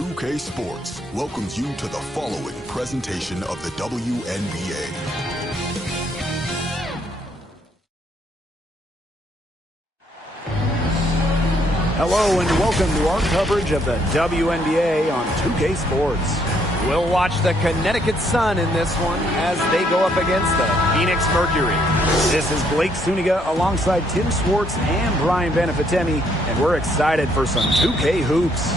2K Sports welcomes you to the following presentation of the WNBA. Hello and welcome to our coverage of the WNBA on 2K Sports. We'll watch the Connecticut Sun in this one as they go up against the Phoenix Mercury. This is Blake Suniga alongside Tim Swartz and Brian Benefitemi, and we're excited for some 2K hoops.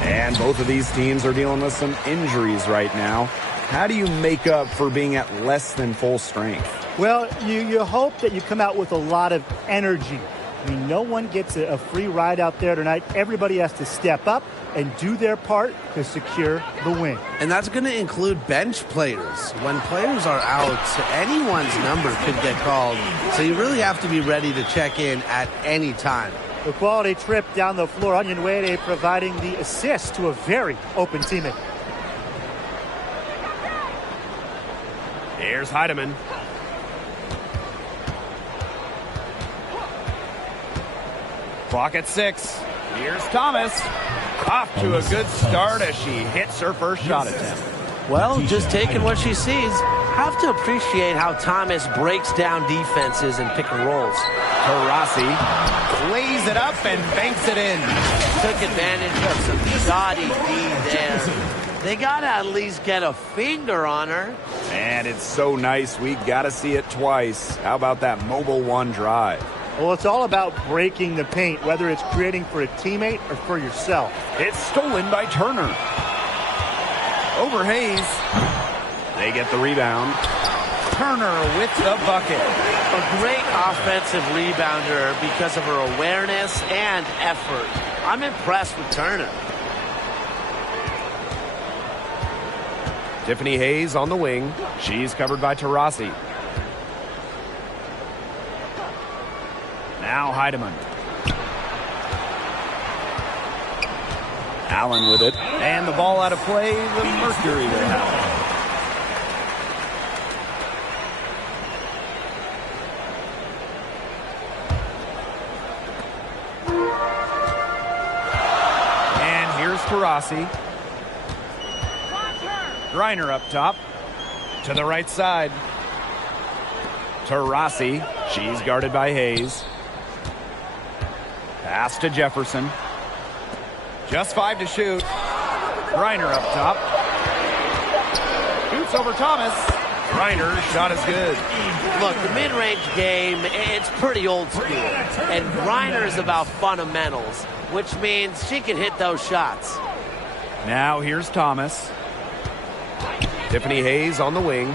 And both of these teams are dealing with some injuries right now. How do you make up for being at less than full strength? Well, you hope that you come out with a lot of energy. I mean, no one gets a free ride out there tonight. Everybody has to step up and do their part to secure the win. And that's going to include bench players. When players are out, anyone's number could get called. So you really have to be ready to check in at any time. The quality trip down the floor. Onyenwere providing the assist to a very open teammate. Here's Heidemann. Clock at 6. Here's Thomas. Off to a good start as she hits her first shot attempt. Well, just taking what she sees. Have to appreciate how Thomas breaks down defenses and pick and rolls. Taurasi lays it up and banks it in. Took advantage of some shoddy D there. They got to at least get a finger on her. And it's so nice, we got to see it twice. How about that mobile one drive? Well, it's all about breaking the paint, whether it's creating for a teammate or for yourself. It's stolen by Turner. Over Hayes. They get the rebound. Turner with the bucket. A great offensive rebounder because of her awareness and effort. I'm impressed with Turner. Tiffany Hayes on the wing. She's covered by Taurasi. Now Heidemann. Allen with it. And the ball out of play. The Mercury will have it. And here's Taurasi. Griner up top. To the right side. Taurasi. She's guarded by Hayes. Pass to Jefferson. Just 5 to shoot. Griner up top. Shoots over Thomas. Griner's shot is good. Look, the mid-range game, it's pretty old school. And Griner is about fundamentals, which means she can hit those shots. Now here's Thomas. Tiffany Hayes on the wing.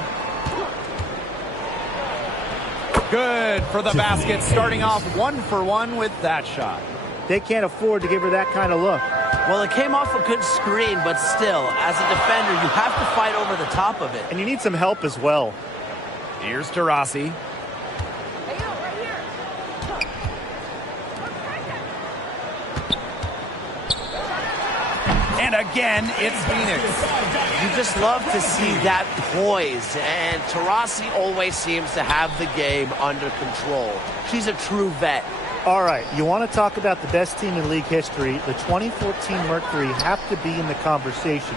Good for the basket, starting off 1-for-1 with that shot. They can't afford to give her that kind of look. Well, it came off a good screen, but still, as a defender, you have to fight over the top of it. And you need some help as well. Here's Taurasi. And again, it's Phoenix. You just love to see that poise, and Taurasi always seems to have the game under control. She's a true vet. All right, you want to talk about the best team in league history. The 2014 Mercury have to be in the conversation.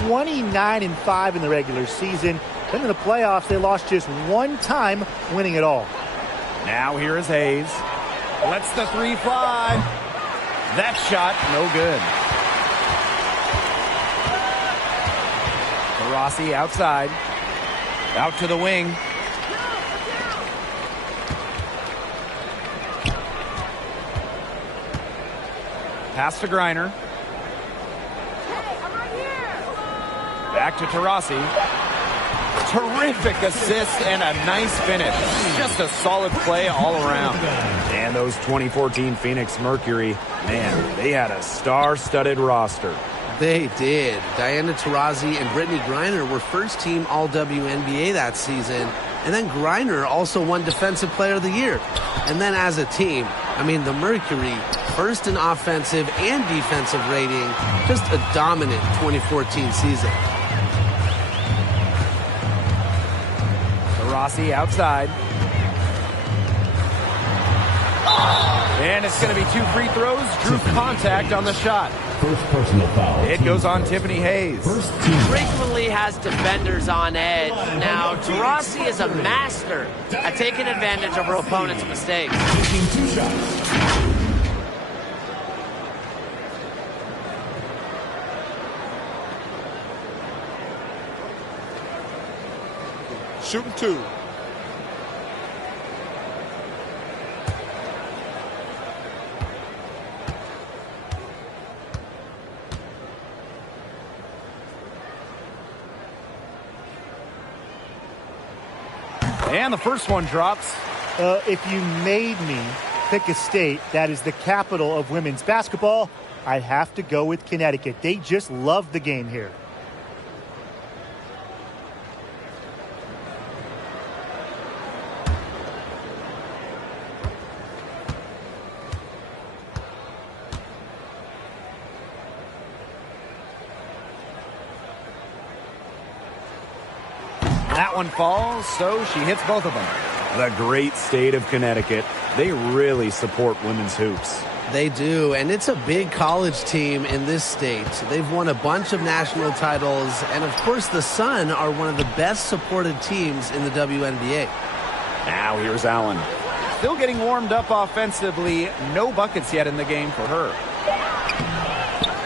29-5 in the regular season. Then in the playoffs, they lost just one time, winning it all. Now here is Hayes. Lets the 3 fly. That shot, no good. Taurasi outside. Out to the wing. Pass to Griner. Back to Taurasi. Terrific assist and a nice finish. Just a solid play all around. And those 2014 Phoenix Mercury, man, they had a star-studded roster. They did. Diana Taurasi and Brittney Griner were first-team All-WNBA that season. And then Griner also won Defensive Player of the Year. And then as a team, I mean, the Mercury, first in offensive and defensive rating, just a dominant 2014 season. Taurasi outside. And it's going to be 2 free throws. Drew contact on the shot. First personal foul. It goes on Tiffany Hayes. Frequently has defenders on edge. Now, Taurasi is a master at taking advantage of her opponent's mistakes. Taking 2 shots. Shooting 2. And the first one drops. If you made me pick a state that is the capital of women's basketball, I'd have to go with Connecticut. They just love the game here. That one falls, so she hits both of them. The great state of Connecticut. They really support women's hoops. They do, and it's a big college team in this state. They've won a bunch of national titles, and of course the Sun are one of the best supported teams in the WNBA. Now here's Allen. Still getting warmed up offensively. No buckets yet in the game for her.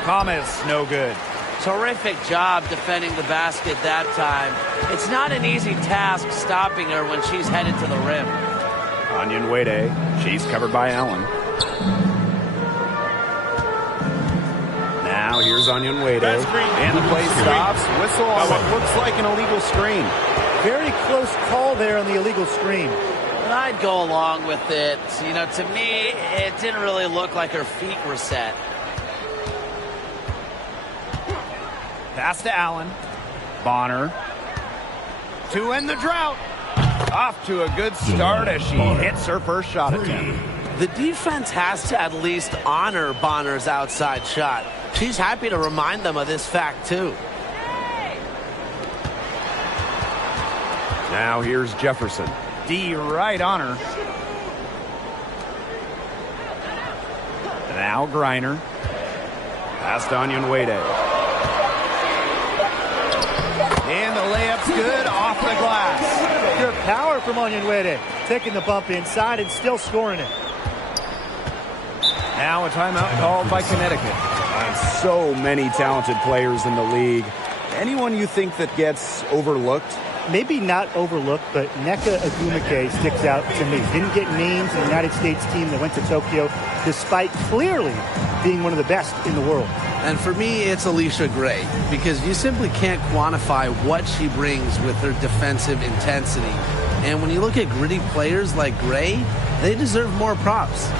Thomas, no good. Terrific job defending the basket that time. It's not an easy task stopping her when she's headed to the rim. Onyenwere, she's covered by Allen. Now here's Onyenwere, and the play stops. Whistle on what looks like an illegal screen. Very close call there on the illegal screen. But I'd go along with it. You know, to me, it didn't really look like her feet were set. Pass to Allen. Bonner. To end the drought. Off to a good start as she hits her first shot attempt. The defense has to at least honor Bonner's outside shot. She's happy to remind them of this fact, too. Now here's Jefferson. D right on her. Now Griner. Pass to Onyenwere. And the layup's good off the glass. Good power from Onyenwere. Taking the bump inside and still scoring it. Now a timeout called by Connecticut. So many talented players in the league. Anyone you think that gets overlooked? Maybe not overlooked, but Nneka Ogwumike sticks out to me. Didn't get named in the United States team that went to Tokyo, despite clearly being one of the best in the world. And for me, it's Alicia Gray, because you simply can't quantify what she brings with her defensive intensity. And when you look at gritty players like Gray, they deserve more props.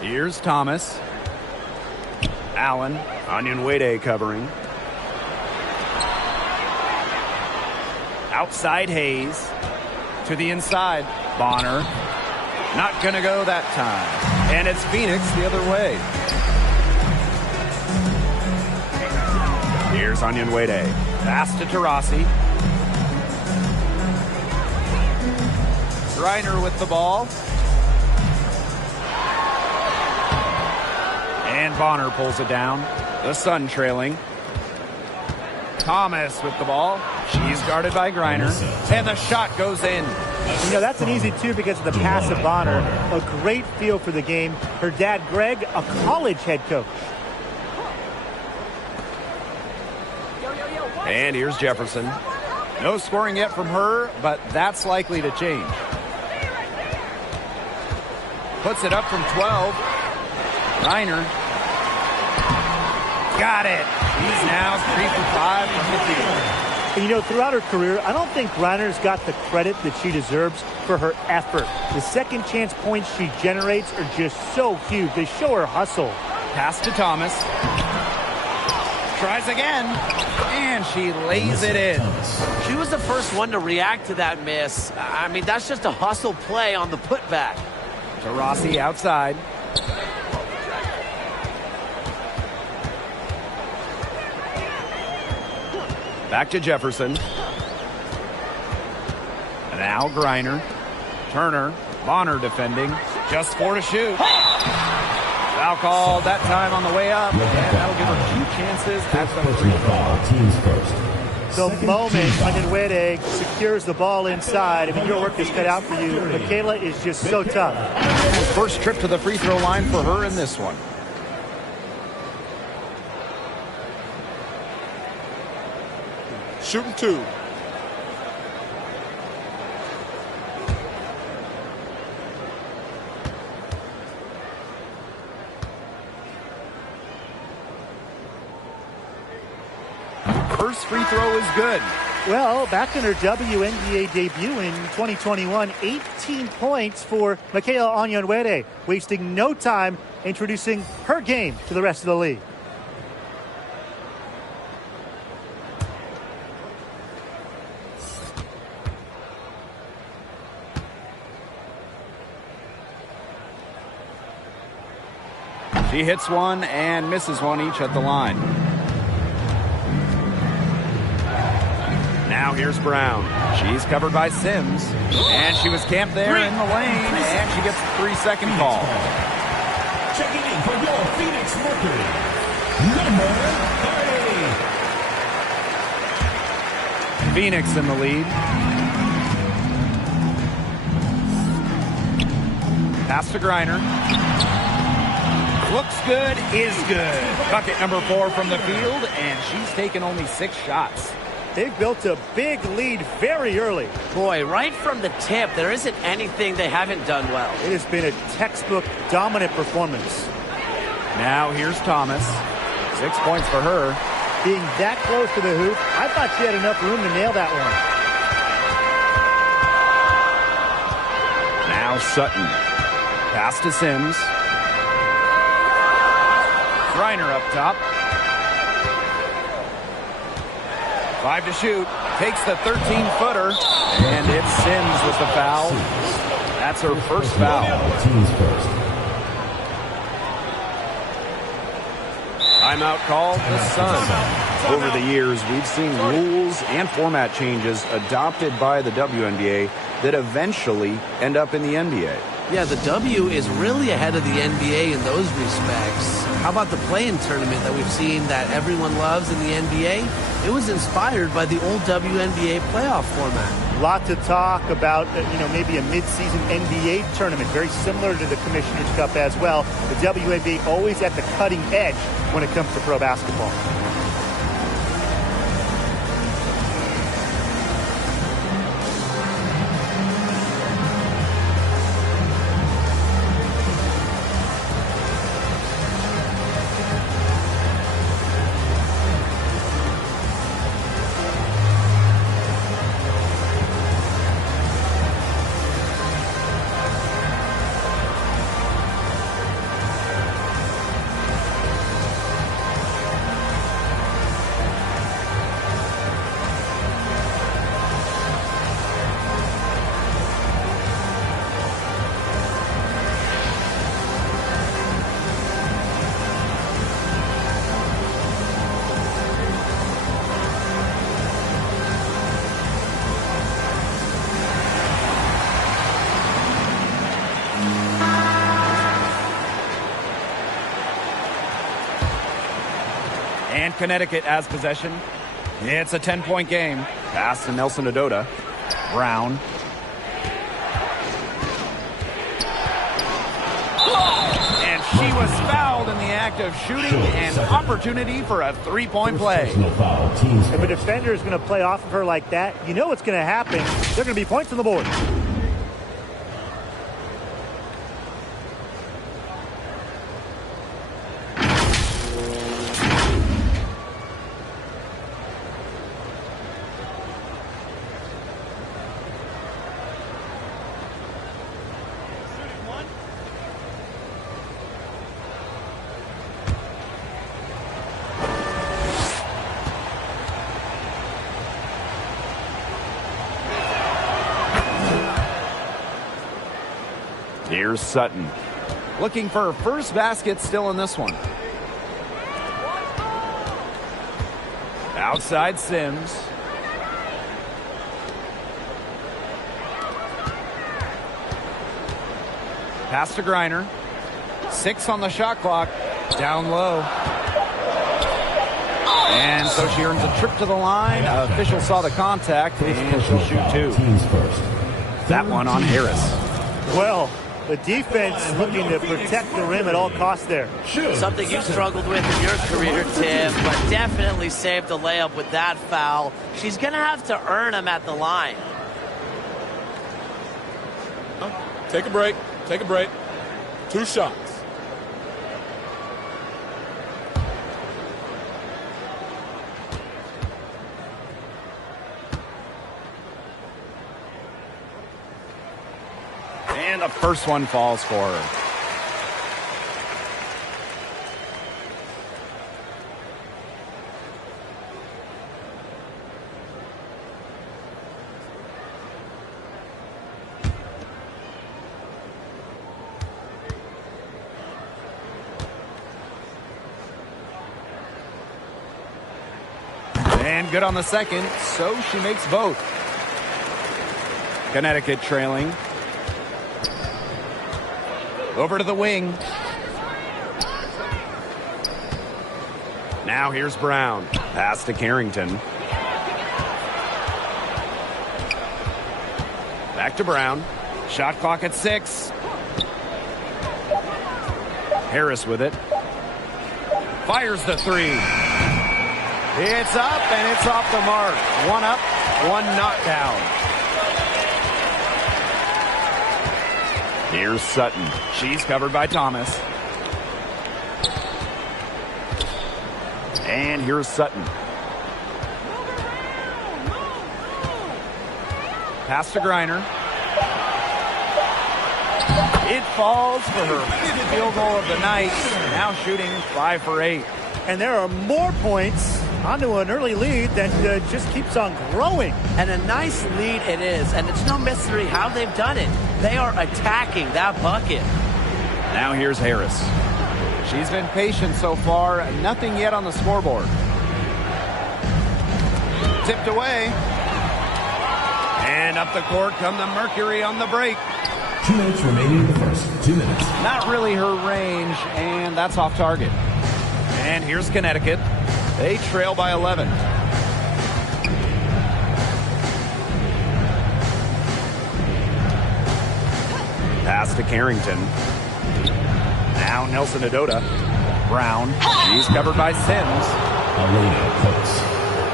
Here's Thomas. Allen. Onyenwere covering. Outside Hayes. To the inside. Bonner. Not going to go that time. And it's Phoenix the other way. Here's Onyenwere. Pass to Taurasi. Griner with the ball. And Bonner pulls it down. The Sun trailing. Thomas with the ball. She's guarded by Griner. And the shot goes in. You know, that's an easy two because of the pass of Bonner. A great feel for the game. Her dad, Greg, a college head coach. And here's Jefferson. No scoring yet from her, but that's likely to change. Puts it up from 12. Griner. Got it. He's now 3 for 5 from the field. And you know, throughout her career, I don't think Griner's got the credit that she deserves for her effort. The second chance points she generates are just so huge. They show her hustle. Pass to Thomas. Tries again, and she lays it in. She was the first one to react to that miss. I mean, that's just a hustle play on the putback. Taurasi outside. Back to Jefferson. Now Griner. Turner. Bonner defending. Just 4 to shoot. Foul called that time on the way up. And that'll give her 2 chances at the free throw. Teams first. The moment Onyenwere secures the ball inside, I mean, your work is cut out for you. Michaela is just so tough. First trip to the free throw line for her in this one. Shooting 2. First free throw is good. Well, back in her WNBA debut in 2021, 18 points for Michaela Onyenwere, wasting no time introducing her game to the rest of the league. She hits one and misses one each at the line. Now here's Brown. She's covered by Sims. And she was camped there in the lane, and she gets a 3-second call. Checking in for your Phoenix Mercury, number 30. Phoenix in the lead. Pass to Griner. Looks good, is good. Bucket number 4 from the field, and she's taken only 6 shots. They've built a big lead very early. Boy, right from the tip, there isn't anything they haven't done well. It has been a textbook dominant performance. Now here's Thomas. 6 points for her. Being that close to the hoop, I thought she had enough room to nail that one. Now Sutton. Pass to Sims. Griner up top. 5 to shoot. Takes the 13-footer. And it's Sims with the foul. That's her first foul. Teams first. Timeout called the Sun. Over the years, we've seen rules and format changes adopted by the WNBA that eventually end up in the NBA. Yeah, the W is really ahead of the NBA in those respects. How about the play-in tournament that we've seen that everyone loves in the NBA? It was inspired by the old WNBA playoff format. A lot to talk about, maybe a mid-season NBA tournament, very similar to the Commissioner's Cup as well. The WNBA always at the cutting edge when it comes to pro basketball. And Connecticut has possession. It's a 10-point game. Pass to Nelson Adota. Brown. was fouled in the act of shooting and opportunity for a three-point play. If a defender is going to play off of her like that, you know what's going to happen. There are going to be points on the board. Here's Sutton. Looking for her first basket still in this one. Outside Sims. Pass to Griner. 6 on the shot clock. Down low. And so she earns a trip to the line. Official saw the contact, and she'll shoot 2. That one on Harris. Well, the defense looking to protect the rim at all costs there. Something you struggled with in your career, Tim, but definitely saved the layup with that foul. She's going to have to earn them at the line. Take a break. Take a break. 2 shots. And the first one falls for her. And good on the second, so she makes both. Connecticut trailing. Over to the wing. Now here's Brown. Pass to Carrington. Back to Brown. Shot clock at 6. Harris with it. Fires the 3. It's up and it's off the mark. 1 up, 1 not down. Here's Sutton. She's covered by Thomas. And here's Sutton. Pass to Griner. It falls for her 5th field goal of the night. Now shooting 5 for 8. And there are more points onto an early lead that just keeps on growing. And a nice lead it is, and it's no mystery how they've done it. They are attacking that bucket. Now here's Harris. She's been patient so far. Nothing yet on the scoreboard. Tipped away. And up the court come the Mercury on the break. 2 minutes remaining in the first. 2 minutes. Not really her range, and that's off target. And here's Connecticut. They trail by 11. Pass to Carrington. Now Nelson Adota. Brown. He's covered by Sims.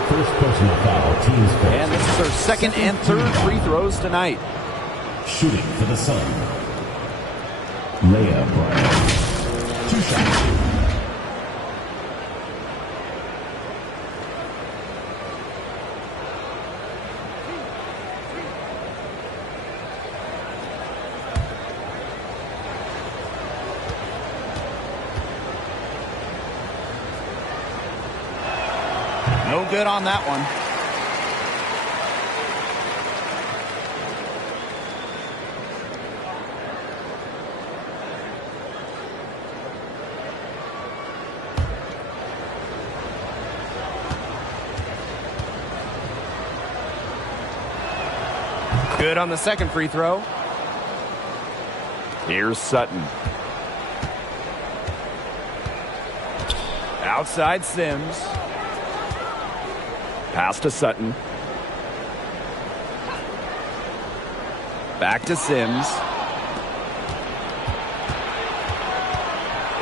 First personal foul, team's first. And this is their second and third free throws tonight. Shooting for the Sun. Leah Briann. 2 shots. No good on that one. Good on the second free throw. Here's Sutton. Outside Sims. Pass to Sutton. Back to Sims.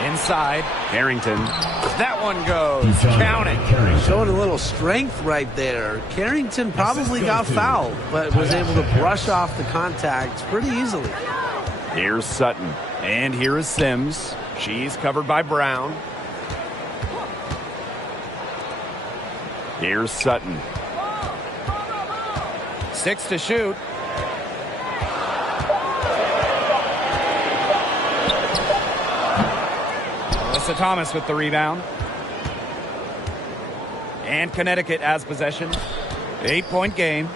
Inside, Carrington. That one goes. Count it. Showing a little strength right there. Carrington probably got fouled, but was able to brush off the contact pretty easily. Here's Sutton. And here is Sims. She's covered by Brown. Here's Sutton. 6 to shoot. Alyssa Thomas with the rebound. And Connecticut has possession. 8-point game.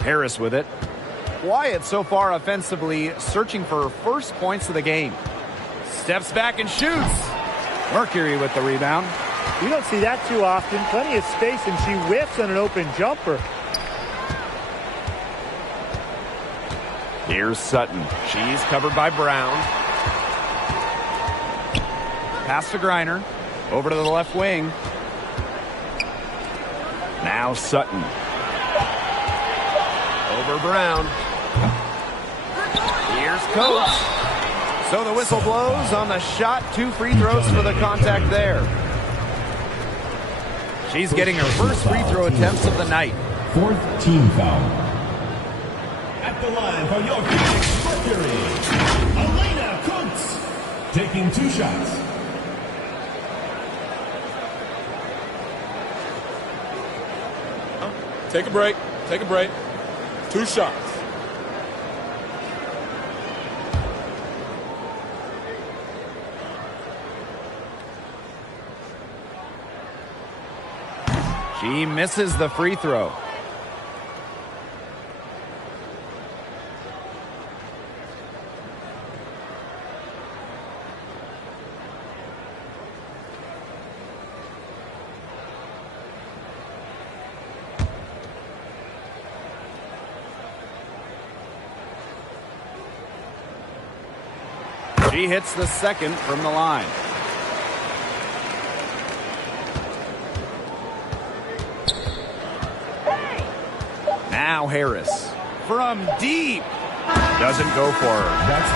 Harris with it. Quiet so far offensively, searching for her first points of the game. Steps back and shoots. Mercury with the rebound. We don't see that too often. Plenty of space, and she whiffs on an open jumper. Here's Sutton. She's covered by Brown. Pass to Griner. Over to the left wing. Now Sutton. Over Brown. Here's Coates. So the whistle blows on the shot. 2 free throws for the contact there. She's getting her first free throw attempts of the night. 4th team foul. At the line for your Phoenix Mercury, Elena Kuntz, taking 2 shots. Take a break. Take a break. 2 shots. She misses the free throw. She hits the second from the line. Now Harris from deep. Doesn't go for her.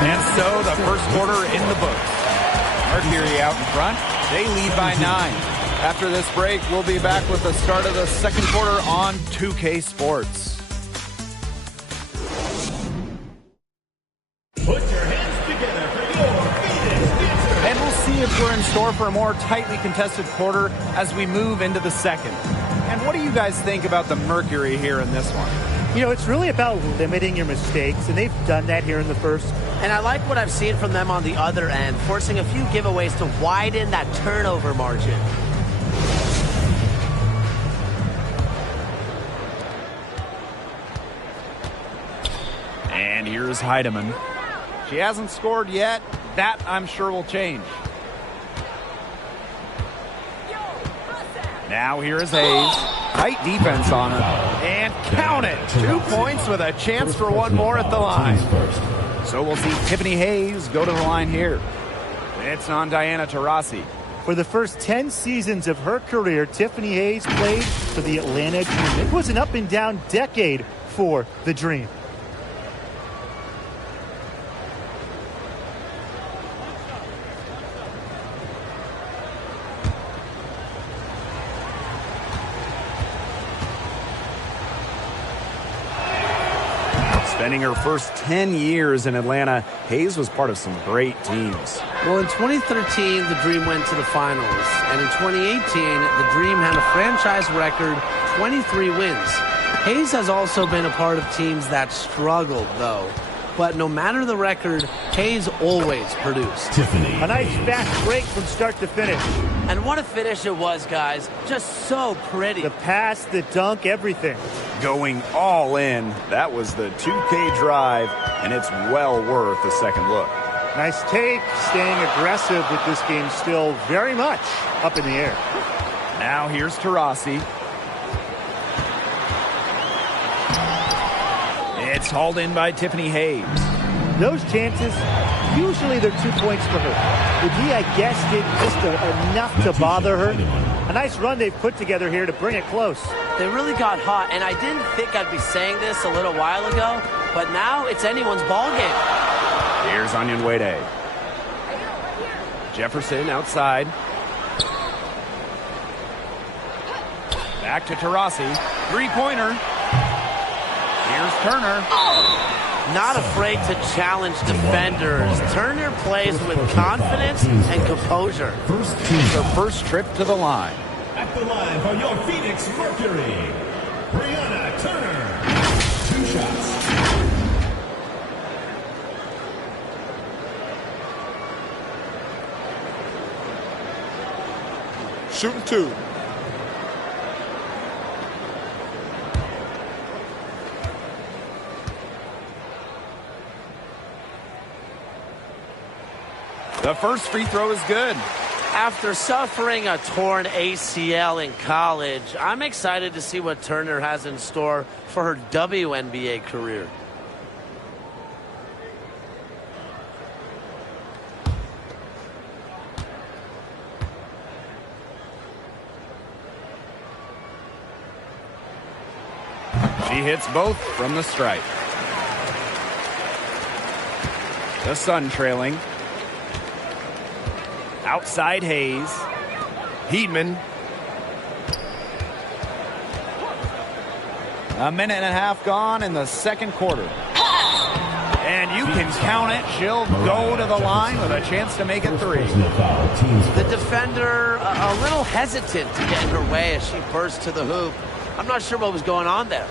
And so the first quarter in the books. Mercury out in front. They lead by 9. After this break, we'll be back with the start of the second quarter on 2K Sports. Put your hands together for your Phoenix Dancer. And we'll see if we're in store for a more tightly contested quarter as we move into the second. And what do you guys think about the Mercury here in this one? You know, it's really about limiting your mistakes, and they've done that here in the first. And I like what I've seen from them on the other end, forcing a few giveaways to widen that turnover margin. And here's Heidemann. She hasn't scored yet. That, I'm sure, will change. Now here is Hayes. Tight defense on her. And count it. 2 points with a chance for one more at the line. So we'll see Tiffany Hayes go to the line here. It's on Diana Taurasi. For the first 10 seasons of her career, Tiffany Hayes played for the Atlanta Dream. It was an up-and-down decade for the Dream. Spending her first 10 years in Atlanta, Hayes was part of some great teams. Well, in 2013, the Dream went to the finals. And in 2018, the Dream had a franchise record 23 wins. Hayes has also been a part of teams that struggled, though. But no matter the record, Hayes always produced. Tiffany. A nice fast break from start to finish. And what a finish it was, guys. Just so pretty. The pass, the dunk, everything. Going all in. That was the 2K drive, and it's well worth a second look. Nice take, staying aggressive with this game still very much up in the air. Now here's Taurasi. It's hauled in by Tiffany Hayes. Those chances, usually they're 2 points for her. Would he, I guess, did just enough to bother her? A nice run they've put together here to bring it close. They really got hot, and I didn't think I'd be saying this a little while ago, but now it's anyone's ball game. Here's Onyenwere. Jefferson outside. Back to Taurasi. Three-pointer. Here's Turner. Not afraid to challenge defenders. Turner plays with confidence and composure. Her first trip to the line. At the line for your Phoenix Mercury, Brianna Turner. 2 shots. Shooting 2. The first free throw is good. After suffering a torn ACL in college, I'm excited to see what Turner has in store for her WNBA career. She hits both from the stripe. The Sun trailing. Outside Hayes. Heedman. A minute and a half gone in the second quarter. And you can count it. She'll go to the line with a chance to make it 3. The defender a little hesitant to get in her way as she burst to the hoop. I'm not sure what was going on there.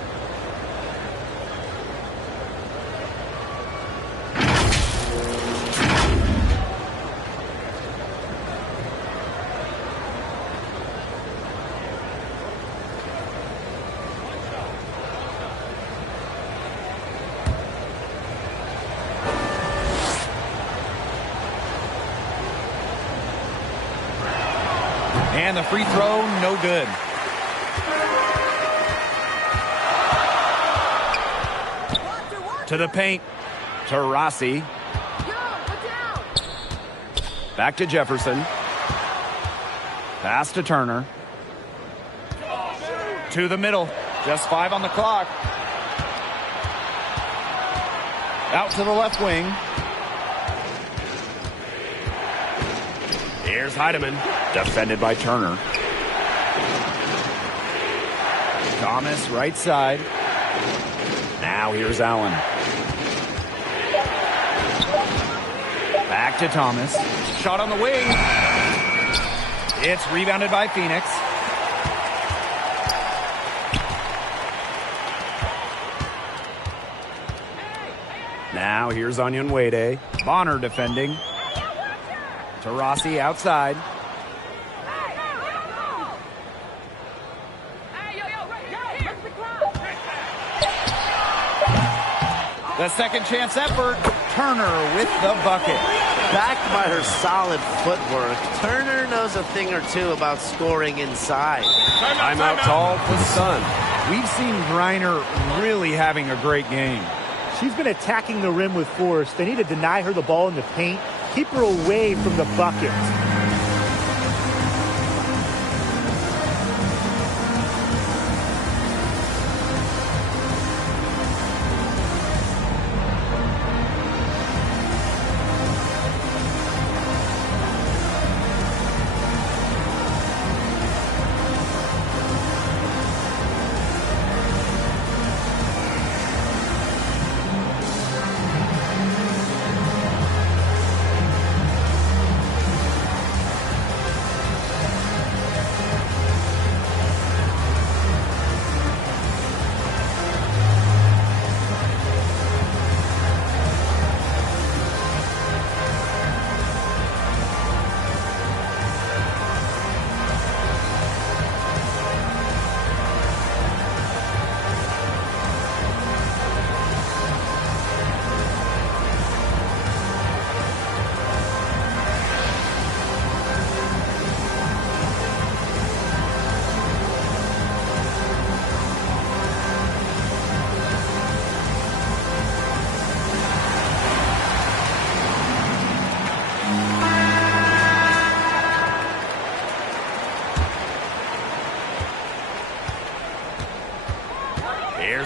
And the free throw, no good. To the paint. Taurasi. Back to Jefferson. Pass to Turner. To the middle. Just 5 on the clock. Out to the left wing. Here's Heidemann. Defended by Turner. Thomas right side. Now here's Allen. Back to Thomas. Shot on the wing. It's rebounded by Phoenix. Now here's Onyenwere. Bonner defending. Taurasi outside. The second chance effort. Turner with the bucket. Backed by her solid footwork, Turner knows a thing or two about scoring inside. Timeout called for the Sun. We've seen Griner really having a great game. She's been attacking the rim with force. They need to deny her the ball in the paint. Keep her away from the bucket.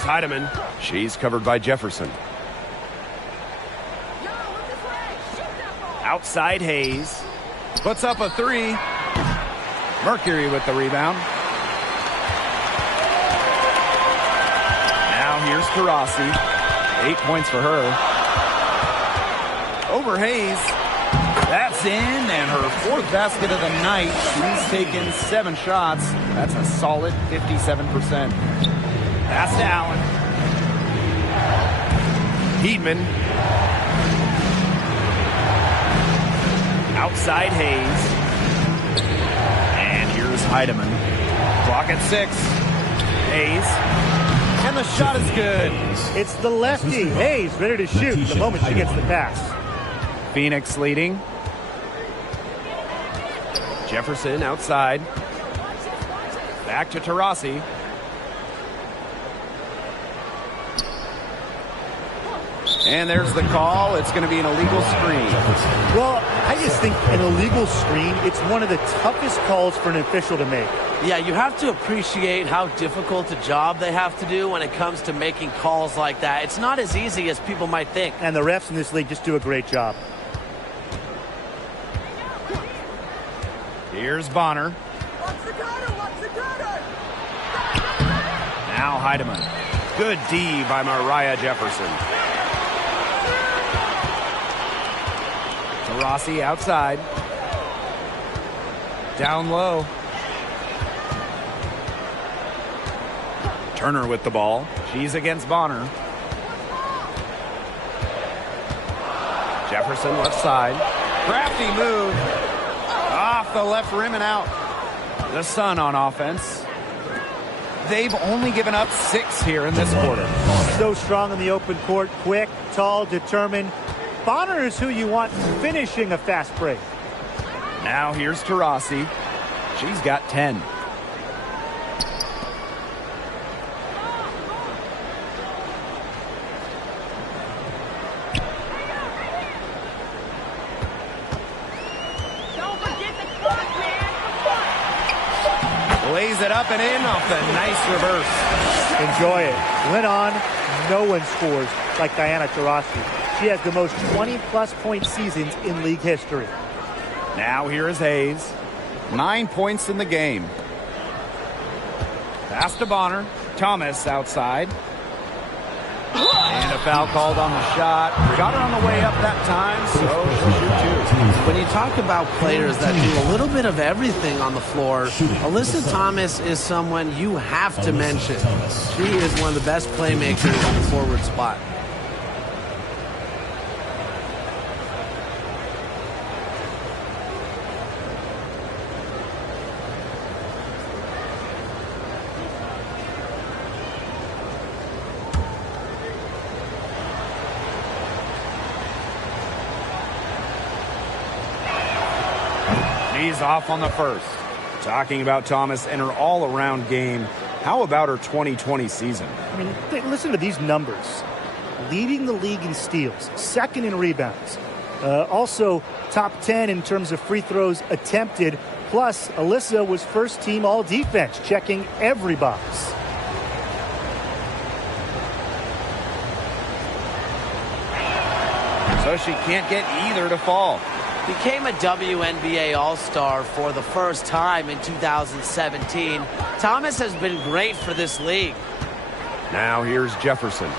Heidemann. She's covered by Jefferson. Outside Hayes. Puts up a three. Mercury with the rebound. Now here's Taurasi. 8 points for her. Over Hayes. That's in, and her 4th basket of the night. She's taken 7 shots. That's a solid 57%. Pass to Allen. Heedman. Outside Hayes. And here's Heidemann. Clock at 6. Hayes. And the shot is good. It's the lefty. Hayes ready to shoot the moment she gets the pass. Phoenix leading. Jefferson outside. Back to Taurasi. And there's the call. It's going to be an illegal screen. Well, I just think an illegal screen, it's one of the toughest calls for an official to make. Yeah, you have to appreciate how difficult a job they have to do when it comes to making calls like that. It's not as easy as people might think. And the refs in this league just do a great job. Here's Bonner. Now Heidemann. Good D by Mariah Jefferson. Taurasi outside. Down low. Turner with the ball. She's against Bonner. Jefferson left side. Crafty move. Off the left rim and out. The Sun on offense. They've only given up 6 here in this quarter. So strong in the open court. Quick, tall, determined. Bonner is who you want finishing a fast break. Now here's Taurasi. She's got 10. Lays it up and in off the nice reverse. Enjoy it. Went on. No one scores like Diana Taurasi. She has the most 20-plus point seasons in league history. Now here is Hayes. 9 points in the game. Pass to Bonner. Thomas outside. And a foul called on the shot. Got her on the way up that time, so she'll shoot 2. When you talk about players that do a little bit of everything on the floor, Alyssa Thomas is someone you have to mention. She is one of the best playmakers on the forward spot. She's off on the first. Talking about Thomas and her all-around game, how about her 2020 season? I mean, listen to these numbers. Leading the league in steals, second in rebounds. Also, top 10 in terms of free throws attempted. Plus, Alyssa was first team all-defense, checking every box. So she can't get either to fall. Became a WNBA All-Star for the first time in 2017. Thomas has been great for this league. Now here's Jefferson.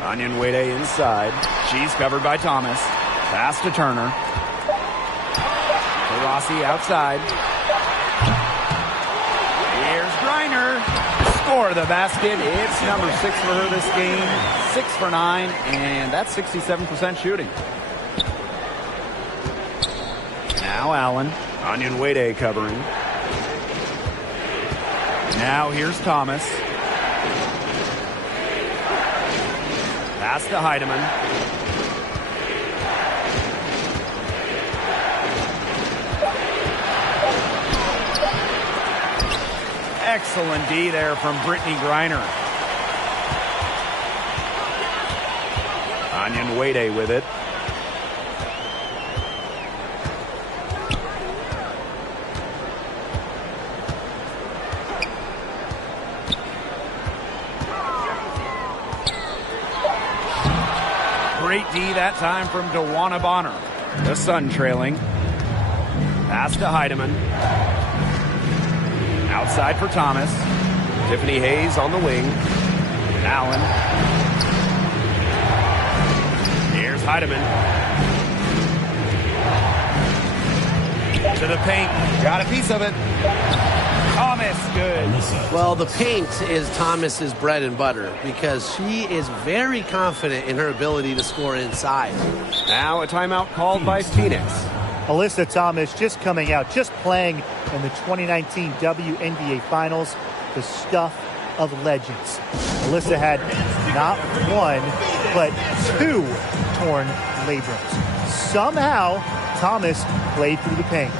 Onyenwere inside. She's covered by Thomas. Pass to Turner. Taurasi outside. Here's Griner. Score the basket. It's number 6 for her this game. 6 for 9, and that's 67% shooting. Now Allen. Onyenwere covering. Now here's Thomas. Pass to Heidemann. Excellent D there from Brittney Griner. Onyenwere with it. Great D that time from DeWanna Bonner. The Sun trailing. Pass to Heidemann. Outside for Thomas. Tiffany Hayes on the wing. Allen. Here's Heidemann. To the paint. Got a piece of it. Thomas, good. Well, the paint is Thomas's bread and butter because she is very confident in her ability to score inside. Now a timeout called by Phoenix. Alyssa Thomas just coming out, just playing in the 2019 WNBA Finals, the stuff of legends. Alyssa had not one, but 2 torn labrums. Somehow, Thomas played through the pain.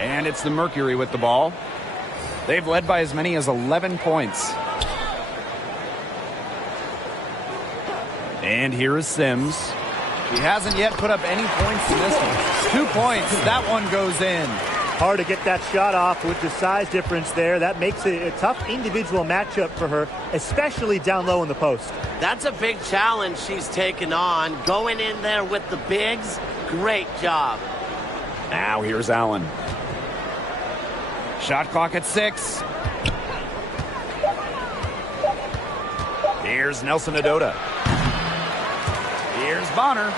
And it's the Mercury with the ball. They've led by as many as 11 points. And here is Sims. She hasn't yet put up any points in this one. 2 points. That one goes in. Hard to get that shot off with the size difference there. That makes it a tough individual matchup for her, especially down low in the post. That's a big challenge she's taken on. Going in there with the bigs, great job. Now here's Allen. Shot clock at 6. Here's Nelson Adota. Here's Bonner.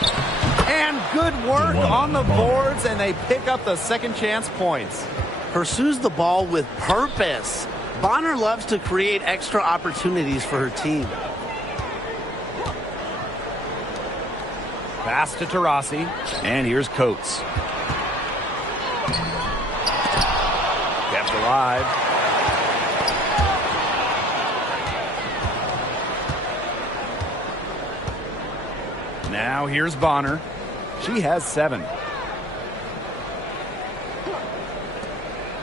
And good work on the boards, and they pick up the second chance points. Pursues the ball with purpose. Bonner loves to create extra opportunities for her team. Pass to Taurasi. And here's Coates. Kept alive. Now here's Bonner. She has 7.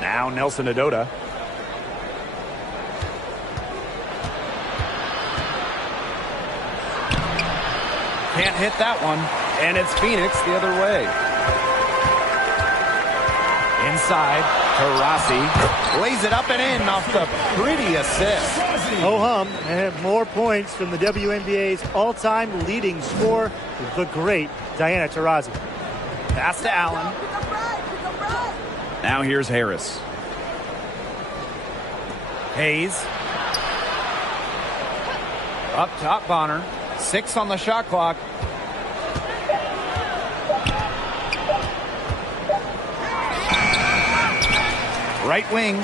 Now Nelson Adota. Can't hit that one. And it's Phoenix the other way. Inside, Taurasi lays it up and in off the pretty assist. Ho hum, and more points from the WNBA's all-time leading scorer, the great Diana Taurasi. Pass to Allen. Now here's Harris. Hayes. Up top, Bonner. 6 on the shot clock. Right wing.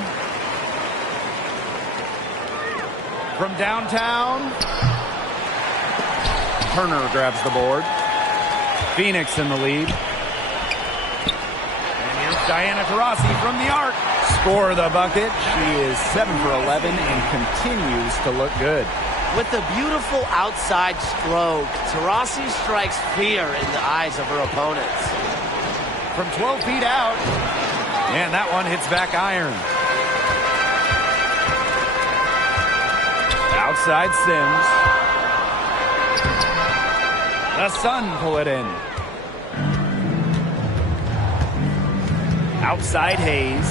From downtown. Turner grabs the board. Phoenix in the lead. And here's Diana Taurasi from the arc. Score the bucket. She is 7 for 11 and continues to look good. With a beautiful outside stroke, Taurasi strikes fear in the eyes of her opponents. From 12 feet out. And that one hits back iron. Outside Sims. The Sun pull it in. Outside Hayes.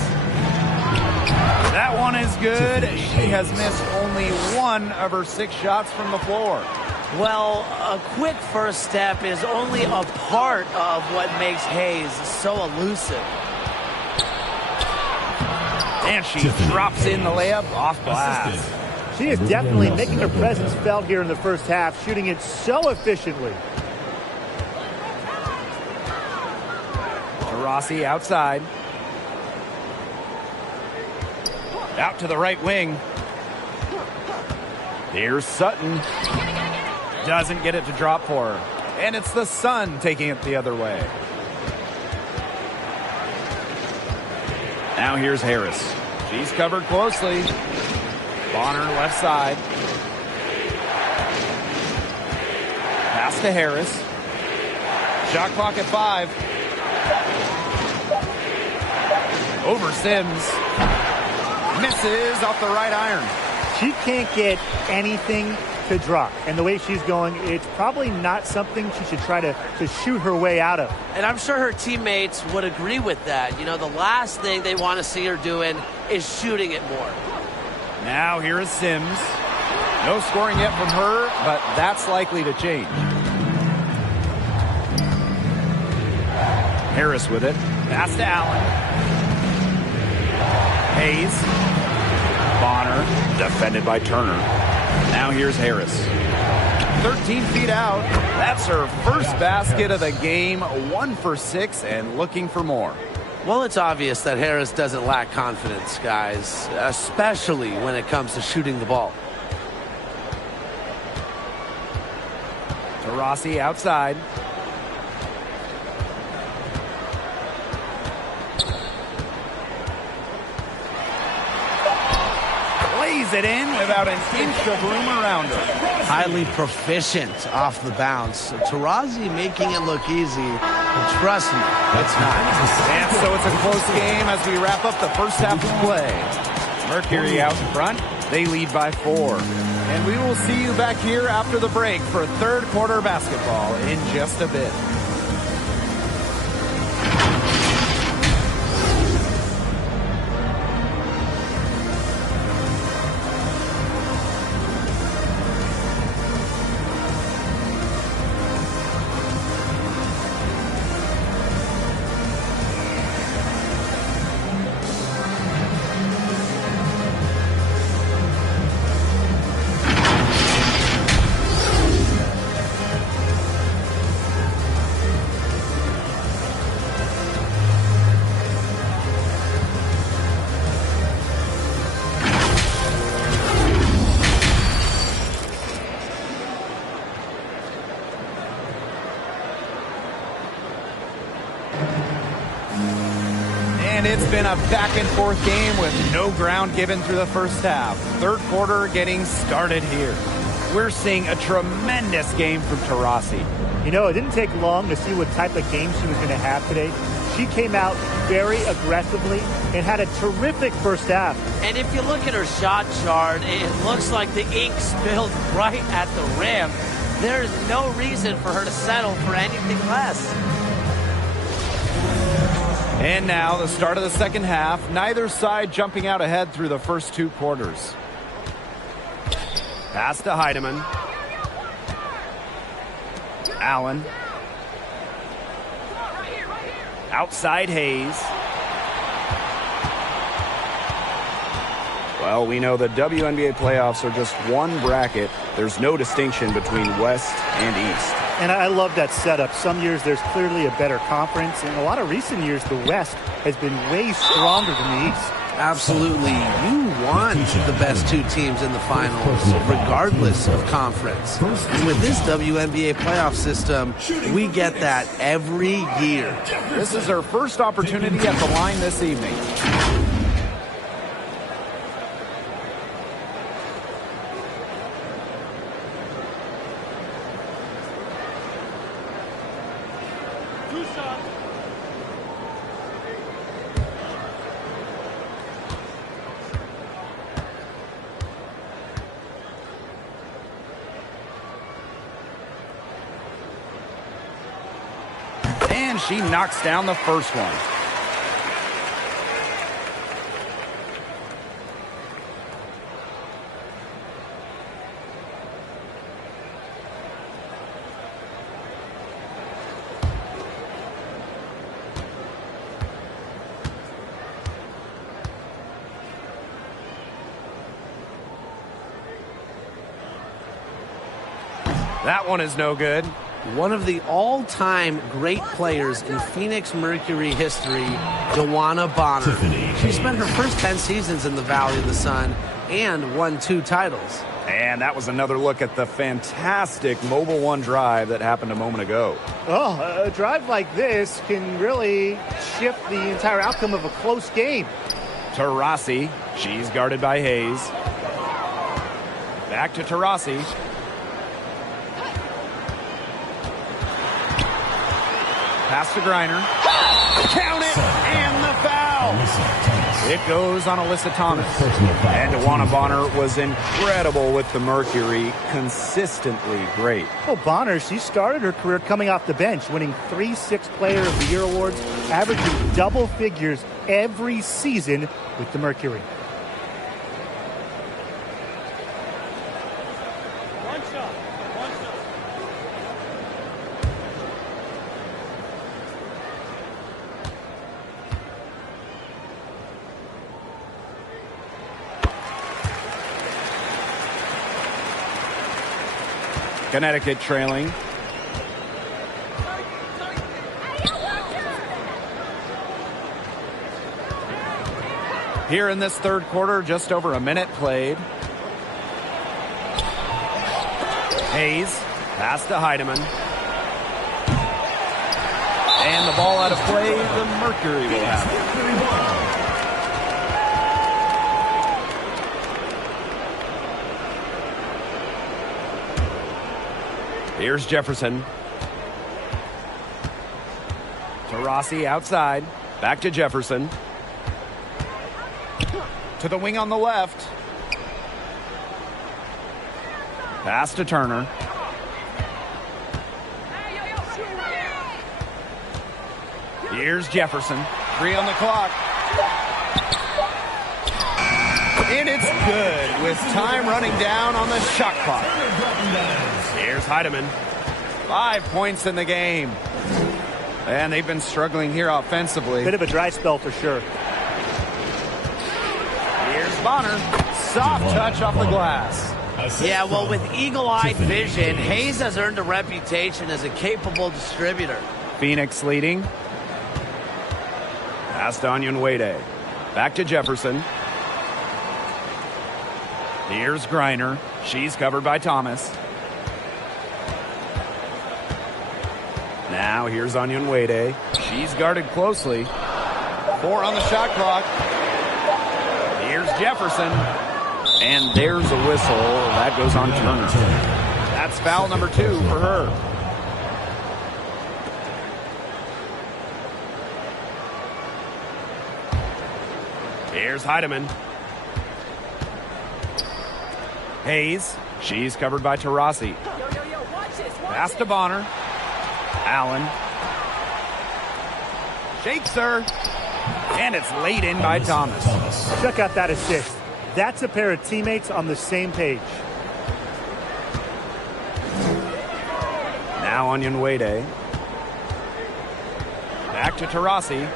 That one is good. She has missed only 1 of her 6 shots from the floor. Well, a quick first step is only a part of what makes Hayes so elusive. And she drops in the layup off glass. She is definitely making her presence felt here in the first half, shooting it so efficiently. Taurasi outside. Out to the right wing. Here's Sutton. Doesn't get it to drop for her. And it's the Sun taking it the other way. Now here's Harris. She's covered closely. Bonner left side. Pass to Harris. Shot clock at 5. Over Sims. Misses off the right iron. She can't get anything to drop. And the way she's going, it's probably not something she should try to shoot her way out of. And I'm sure her teammates would agree with that. You know, the last thing they want to see her doing is shooting it more. Now here is Sims. No scoring yet from her, but that's likely to change. Harris with it. Pass to Allen. Hayes. Bonner. Defended by Turner. Now here's Harris. 13 feet out. That's her first basket of the game. 1 for 6 and looking for more. Well, it's obvious that Harris doesn't lack confidence, guys, especially when it comes to shooting the ball. Taurasi outside. Lays it in without an inch of room around her. Highly proficient off the bounce. Taurasi making it look easy. But trust me, it's not. And so it's a close game as we wrap up the first half of play. Mercury out in front. They lead by 4. And we will see you back here after the break for third quarter basketball in just a bit. And it's been a back-and-forth game with no ground given through the first half. Third quarter getting started here. We're seeing a tremendous game from Taurasi. You know, it didn't take long to see what type of game she was going to have today. She came out very aggressively and had a terrific first half. And if you look at her shot chart, it looks like the ink spilled right at the rim. There's no reason for her to settle for anything less. And now the start of the second half. Neither side jumping out ahead through the first 2 quarters. Pass to Heidemann. Allen. Outside Hayes. Well, we know the WNBA playoffs are just one bracket. There's no distinction between West and East. And I love that setup. Some years there's clearly a better conference. In a lot of recent years, the West has been way stronger than the East. Absolutely. You want the best 2 teams in the finals, regardless of conference. And with this WNBA playoff system, we get that every year. This is her first opportunity at the line this evening. And she knocks down the first one. That one is no good. One of the all-time great players in Phoenix Mercury history, DeWanna Bonner. She spent her first 10 seasons in the Valley of the Sun and won 2 titles. And that was another look at the fantastic Mobile One drive that happened a moment ago. Oh, a drive like this can really shift the entire outcome of a close game. Taurasi, she's guarded by Hayes. Back to Taurasi. Pass to Griner. Count it, and the foul. It goes on Alyssa Thomas. And DeWanna Bonner was incredible with the Mercury, consistently great. Well, Bonner, she started her career coming off the bench, winning 3 Sixth Player of the Year awards, averaging double figures every season with the Mercury. Connecticut trailing. Here in this third quarter, just over a minute played. Hayes, pass to Heidemann. And the ball out of play, the Mercury will have it. Here's Jefferson. Taurasi outside. Back to Jefferson. To the wing on the left. Pass to Turner. Here's Jefferson. 3 on the clock. And it's good with time running down on the shot clock. Here's Heidemann. 5 points in the game. And they've been struggling here offensively. Bit of a dry spell for sure. Here's Bonner. Soft touch off the glass. Yeah, well, with eagle-eyed vision, Hayes has earned a reputation as a capable distributor. Phoenix leading. Pass to Onyenwere. Back to Jefferson. Here's Griner. She's covered by Thomas. Now here's Onyenwere. She's guarded closely. 4 on the shot clock. Here's Jefferson. And there's a whistle. That goes on Turner. That's foul number 2 for her. Here's Heidemann. Hayes. She's covered by Taurasi. Pass to Bonner. Allen. Shakes her. And it's laid in by Thomas. Check out that assist. That's a pair of teammates on the same page. Now Onyenwere. Back to Taurasi.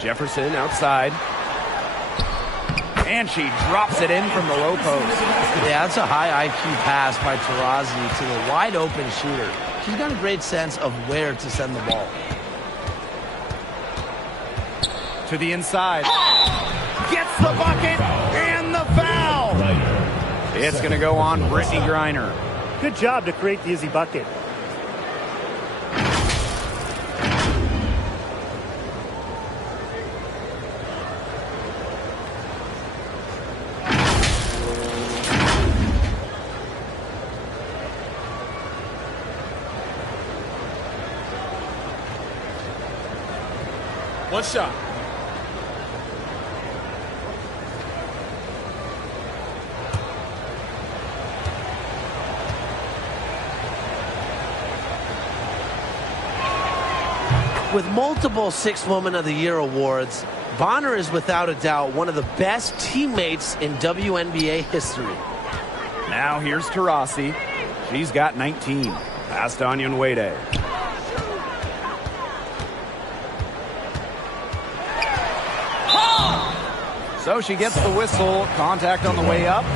Jefferson outside. And she drops it in from the low post. Yeah, that's a high IQ pass by Taurasi to the wide open shooter. She's got a great sense of where to send the ball. To the inside. Gets the bucket and the foul. It's going to go on Brittney Griner. Good job to create the easy bucket. One shot. With multiple Sixth Woman of the Year awards, Bonner is without a doubt one of the best teammates in WNBA history. Now here's Taurasi. She's got 19. Pass to Onyenwere. So she gets the whistle. Contact on the way up. 2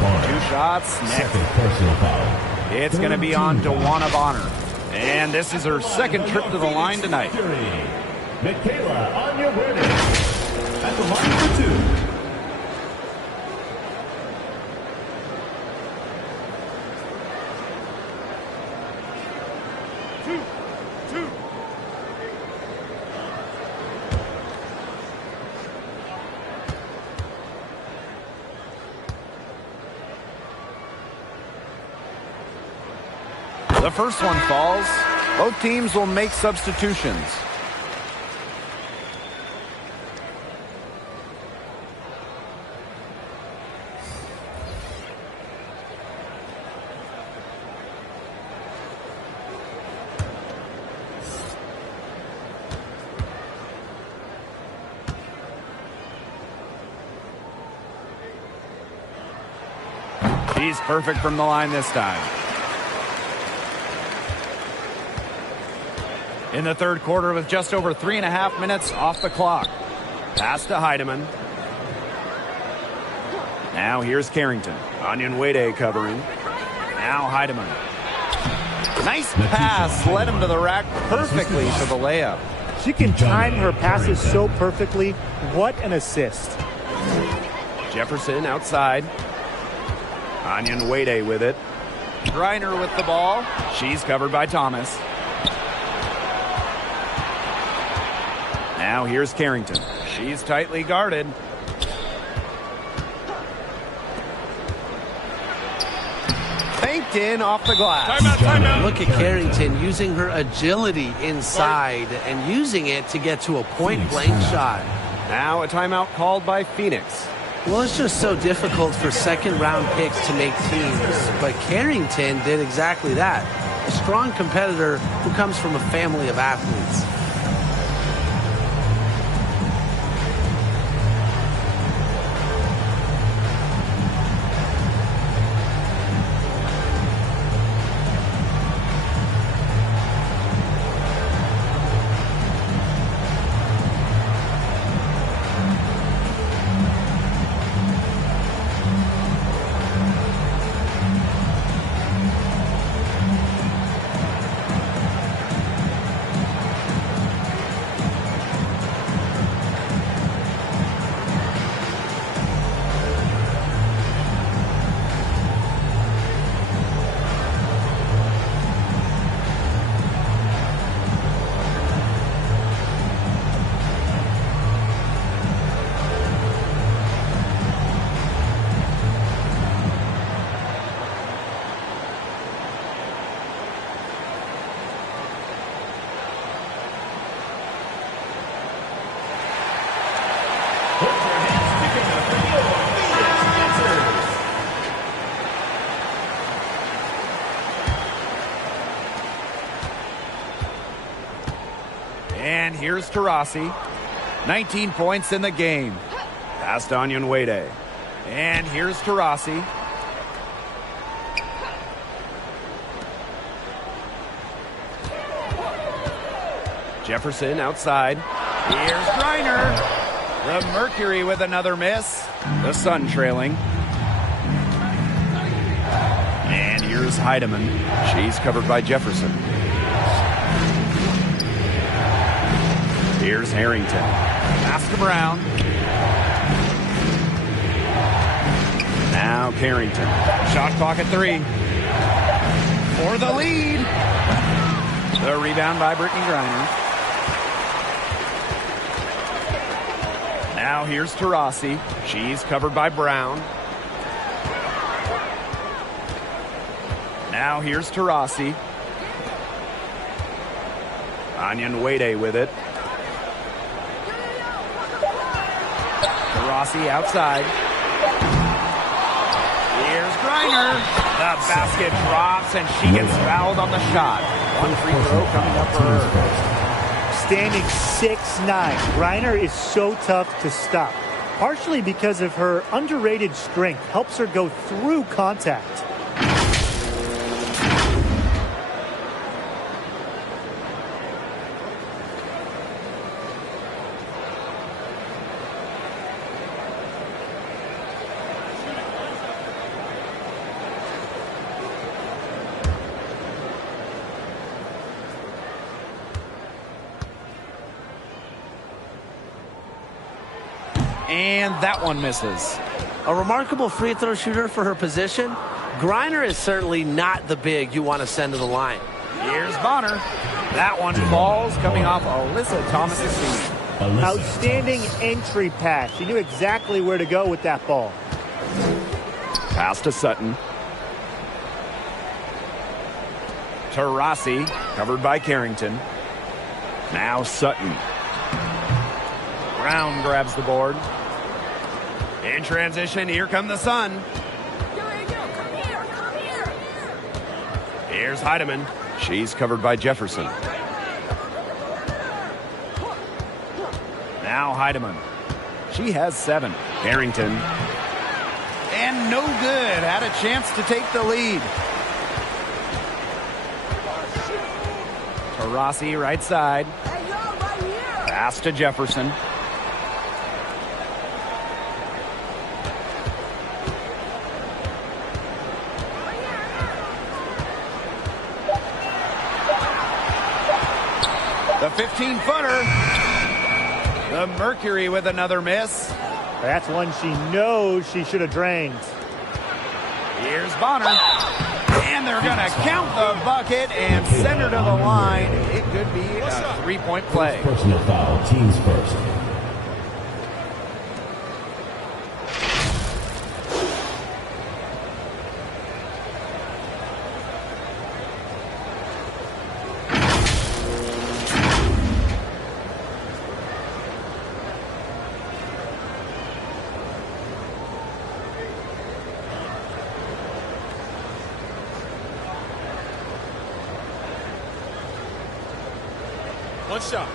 shots next. Second personal foul. It's going to be on DeWanna Bonner. And this is her second trip to the line tonight. Michaela on your winning. At the line for 2. The first one falls. Both teams will make substitutions. He's perfect from the line this time. In the third quarter with just over 3.5 minutes off the clock. Pass to Heidemann. Now here's Carrington. Onyenwere covering. Now Heidemann. Nice pass. Led him to the rack perfectly for the layup. She can time her passes so perfectly. What an assist. Jefferson outside. Onyenwere with it. Griner with the ball. She's covered by Thomas. Now here's Carrington. She's tightly guarded. Banked in off the glass. Timeout. Look at Carrington using her agility inside and using it to get to a point-blank shot. Now a timeout called by Phoenix. Well, it's just so difficult for second-round picks to make teams, but Carrington did exactly that. A strong competitor who comes from a family of athletes. And here's Taurasi. 19 points in the game. Past Onyenwere. And here's Taurasi. Jefferson outside. Here's Griner. The Mercury with another miss. The Sun trailing. And here's Heidemann. She's covered by Jefferson. Here's Harrington. Pass to Brown. Now Carrington. Shot clock at 3. For the lead. The rebound by Brittney Griner. Now here's Taurasi. She's covered by Brown. Now here's Taurasi. Onyenwere with it. Taurasi outside. Here's Griner. The basket drops and she gets fouled on the shot. One free throw coming up for her. Standing 6'9", Griner is so tough to stop. Partially because of her underrated strength. Helps her go through contact. And that one misses. A remarkable free throw shooter for her position. Griner is certainly not the big you want to send to the line. Here's Bonner. That one falls, coming off Alyssa Thomas's team. Outstanding entry pass. She knew exactly where to go with that ball. Pass to Sutton. Taurasi, covered by Carrington. Now Sutton. Brown grabs the board. In transition, here come the Sun. Here's Heidemann. She's covered by Jefferson. Now Heidemann. She has 7. Carrington. And no good. Had a chance to take the lead. Taurasi right side. Pass to Jefferson. The 15-footer. The Mercury with another miss. That's one she knows she should have drained. Here's Bonner. And they're going to count the bucket and send her to the line. It could be a 3-point play. Personal foul, teams first. One shot.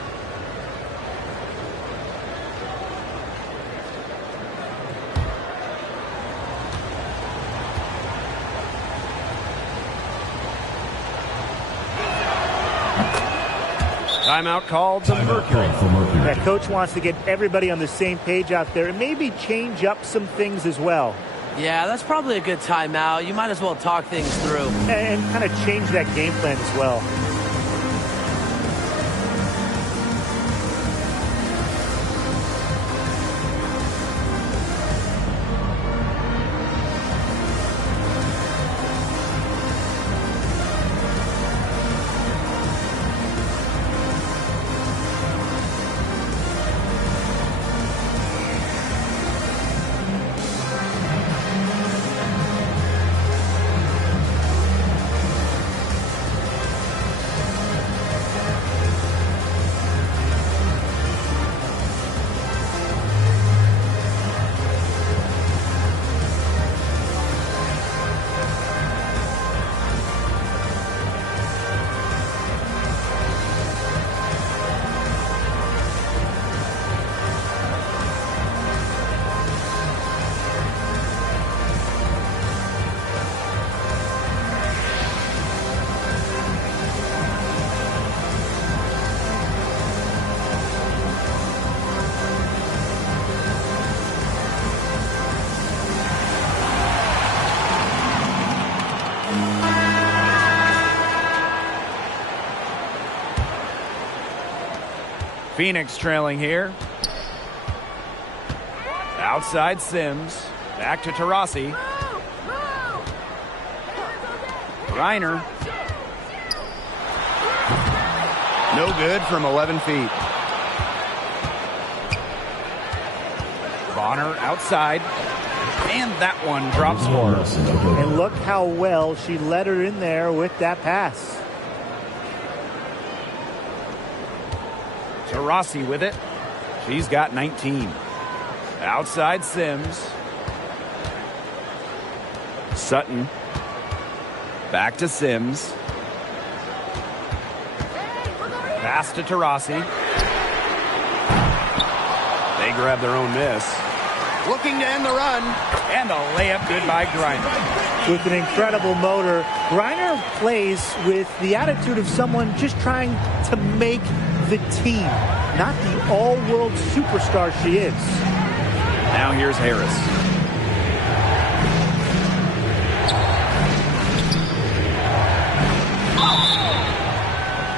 Timeout called to Mercury. That coach wants to get everybody on the same page out there and maybe change up some things as well. Yeah, that's probably a good timeout. You might as well talk things through. And kind of change that game plan as well. Phoenix trailing here. Outside Sims. Back to Taurasi. Griner. No good from 11 feet. Bonner outside. And that one drops for her. And look how well she led her in there with that pass. Taurasi with it. She's got 19. Outside Sims. Sutton. Back to Sims. Pass to Taurasi. They grab their own miss. Looking to end the run. And the layup good by Griner. With an incredible motor, Griner plays with the attitude of someone just trying to make the team, not the all-world superstar she is. Now here's Harris.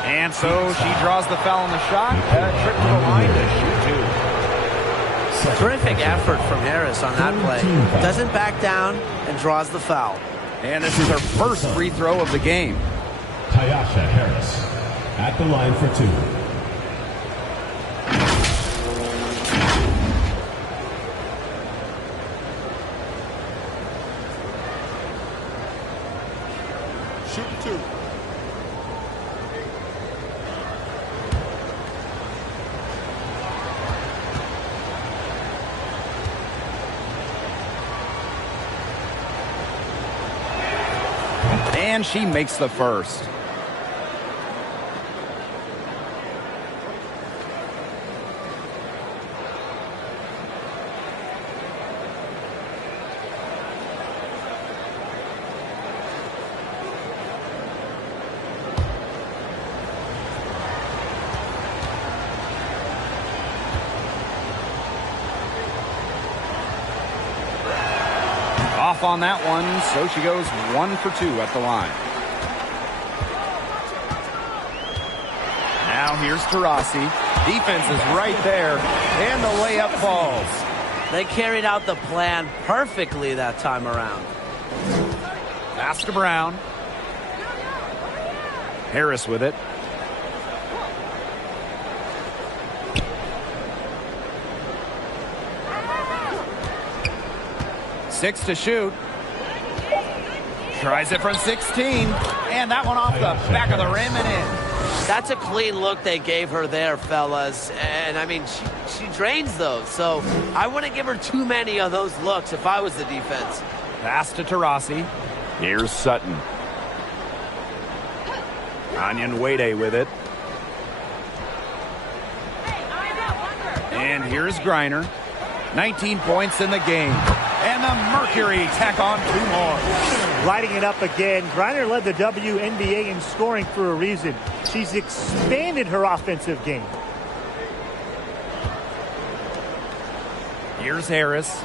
And so she draws the foul on the shot. Trip to the line to shoot 2. Terrific effort from Harris on that play. Doesn't back down and draws the foul. And this is her first free throw of the game. Tyasha Harris at the line for 2. Shoot 2. And she makes the first. Off on that one, so she goes 1 for 2 at the line. Now here's Taurasi. Defense is right there, and the layup falls. They carried out the plan perfectly that time around. Pass to Brown. Harris with it. Six to shoot. Tries it from 16. And that one off the back of the rim and in. That's a clean look they gave her there, fellas. And, I mean, she drains those. So I wouldn't give her too many of those looks if I was the defense. Pass to Taurasi. Here's Sutton. Anyan Wade with it. And here's Griner. 19 points in the game. And the Mercury tack on 2 more. Lighting it up again. Griner led the WNBA in scoring for a reason. She's expanded her offensive game. Here's Harris.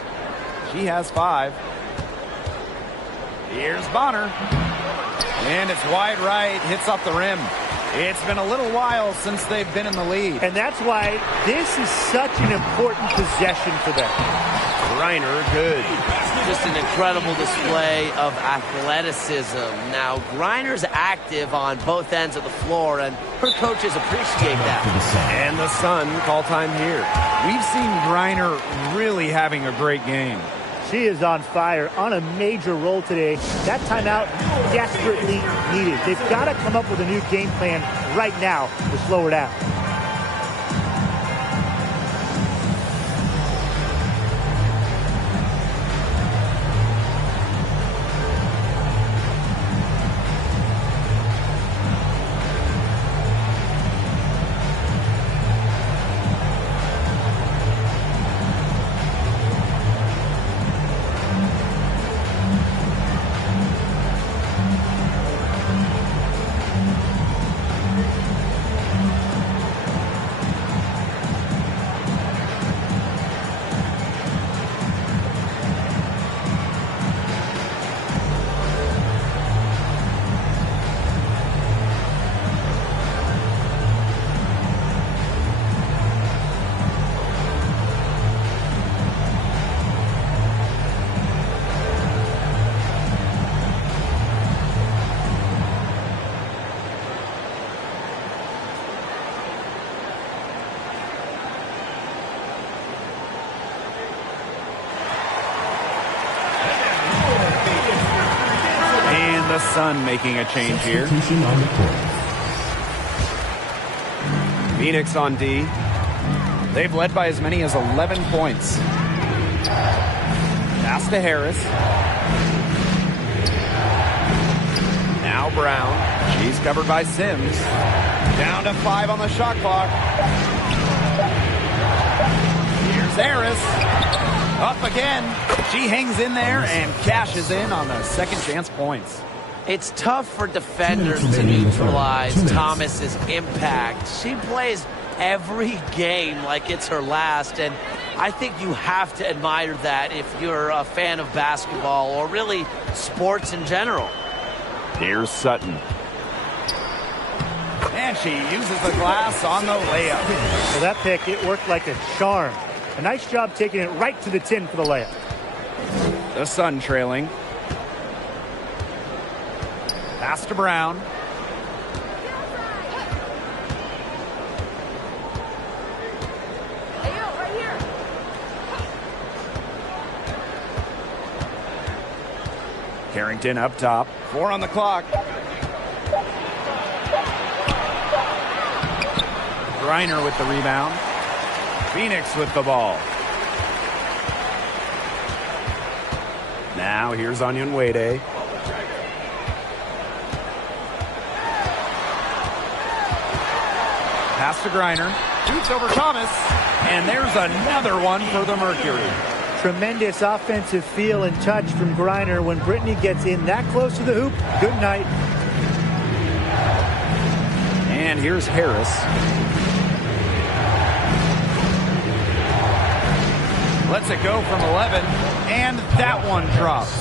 She has 5. Here's Bonner. And it's wide right. Hits off the rim. It's been a little while since they've been in the lead. And that's why this is such an important possession for them. Griner, good. Just an incredible display of athleticism. Now, Griner's active on both ends of the floor, and her coaches appreciate that. And the Sun call time here. We've seen Griner really having a great game. She is on fire, on a major roll today. That timeout desperately needed. They've got to come up with a new game plan right now to slow her down. The Sun making a change here. Phoenix on D. They've led by as many as 11 points. Pass to Harris. Now Brown. She's covered by Sims. Down to 5 on the shot clock. Here's Harris. Up again. She hangs in there and cashes in on the second chance points. It's tough for defenders to neutralize Thomas's impact. She plays every game like it's her last, and I think you have to admire that if you're a fan of basketball or really sports in general. Here's Sutton. And she uses the glass on the layup. Well, that pick, it worked like a charm. A nice job taking it right to the tin for the layup. The Sun trailing. Pass to Brown. Carrington up top. 4 on the clock. Griner with the rebound. Phoenix with the ball. Now here's Onyenwere. Pass to Griner. Shoots over Thomas. And there's another one for the Mercury. Tremendous offensive feel and touch from Griner when Brittney gets in that close to the hoop. Good night. And here's Harris. Lets it go from 11, and that one drops.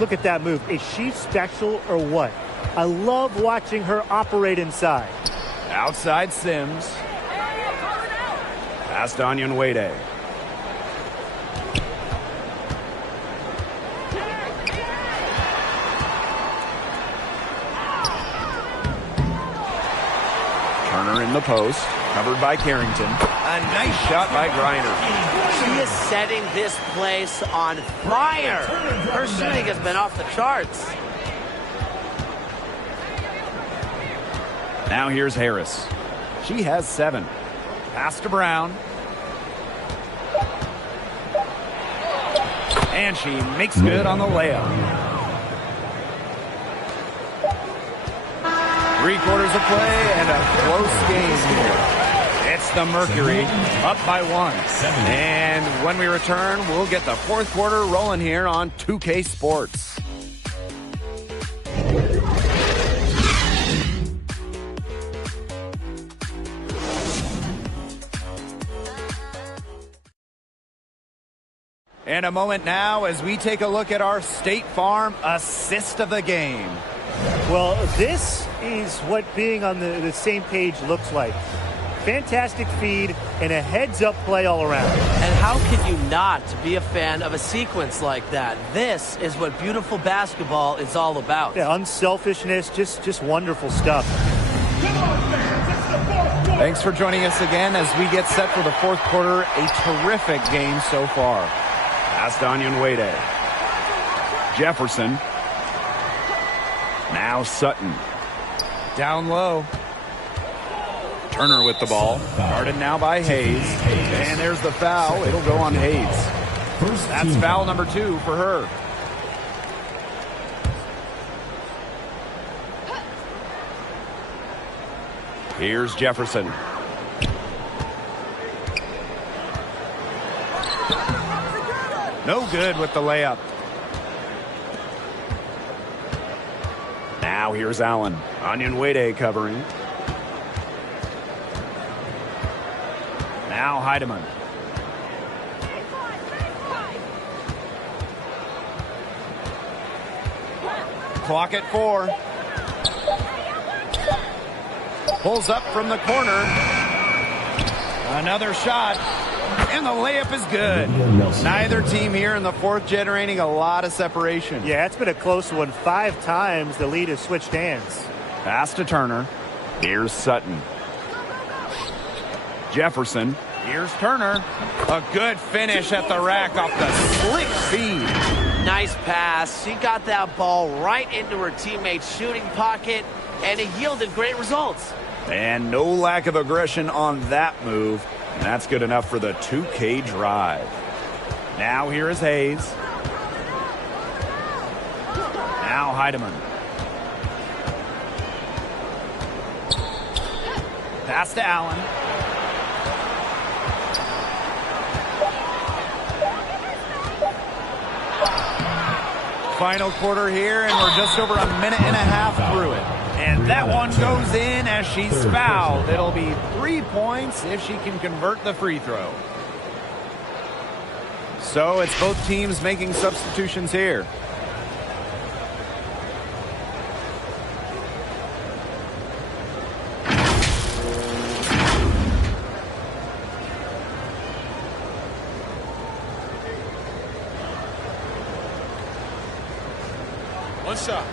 Look at that move. Is she special or what? I love watching her operate inside. Outside Sims. Past Onyenwere. Turner in the post, covered by Carrington. A nice shot by Griner. She is setting this place on fire. Her shooting has been off the charts. Now here's Harris. She has 7. Pass to Brown. And she makes good on the layup. 3 quarters of play and a close game here. It's the Mercury up by 1. And when we return, we'll get the 4th quarter rolling here on 2K Sports. And a moment now as we take a look at our State Farm assist of the game. Well, this is what being on the same page looks like. Fantastic feed and a heads-up play all around. And how can you not be a fan of a sequence like that? This is what beautiful basketball is all about. Yeah, unselfishness, just wonderful stuff. Thanks for joining us again as we get set for the 4th quarter. A terrific game so far. Past Onyenwere. Jefferson. Now Sutton. Down low. Turner with the ball. Guarded now by Hayes. And there's the foul. It'll go on Hayes. That's foul number 2 for her. Here's Jefferson. No good with the layup. Now here's Allen. Onyenwere covering. Now Heidemann. Clock at 4. Pulls up from the corner. Another shot. And the layup is good. Neither team here in the 4th generating a lot of separation. Yeah, it's been a close one. 5 times the lead has switched hands. Pass to Turner. Here's Sutton. Jefferson. Here's Turner. A good finish at the rack off the slick feed. Nice pass. She got that ball right into her teammate's shooting pocket, and it yielded great results. And no lack of aggression on that move. And that's good enough for the 2K drive. Now here is Hayes. Now Heidemann. Pass to Allen. Final quarter here, and we're just over a minute and a half through it. And that one goes in as she's fouled. It'll be 3 points if she can convert the free throw. So it's both teams making substitutions here. One shot.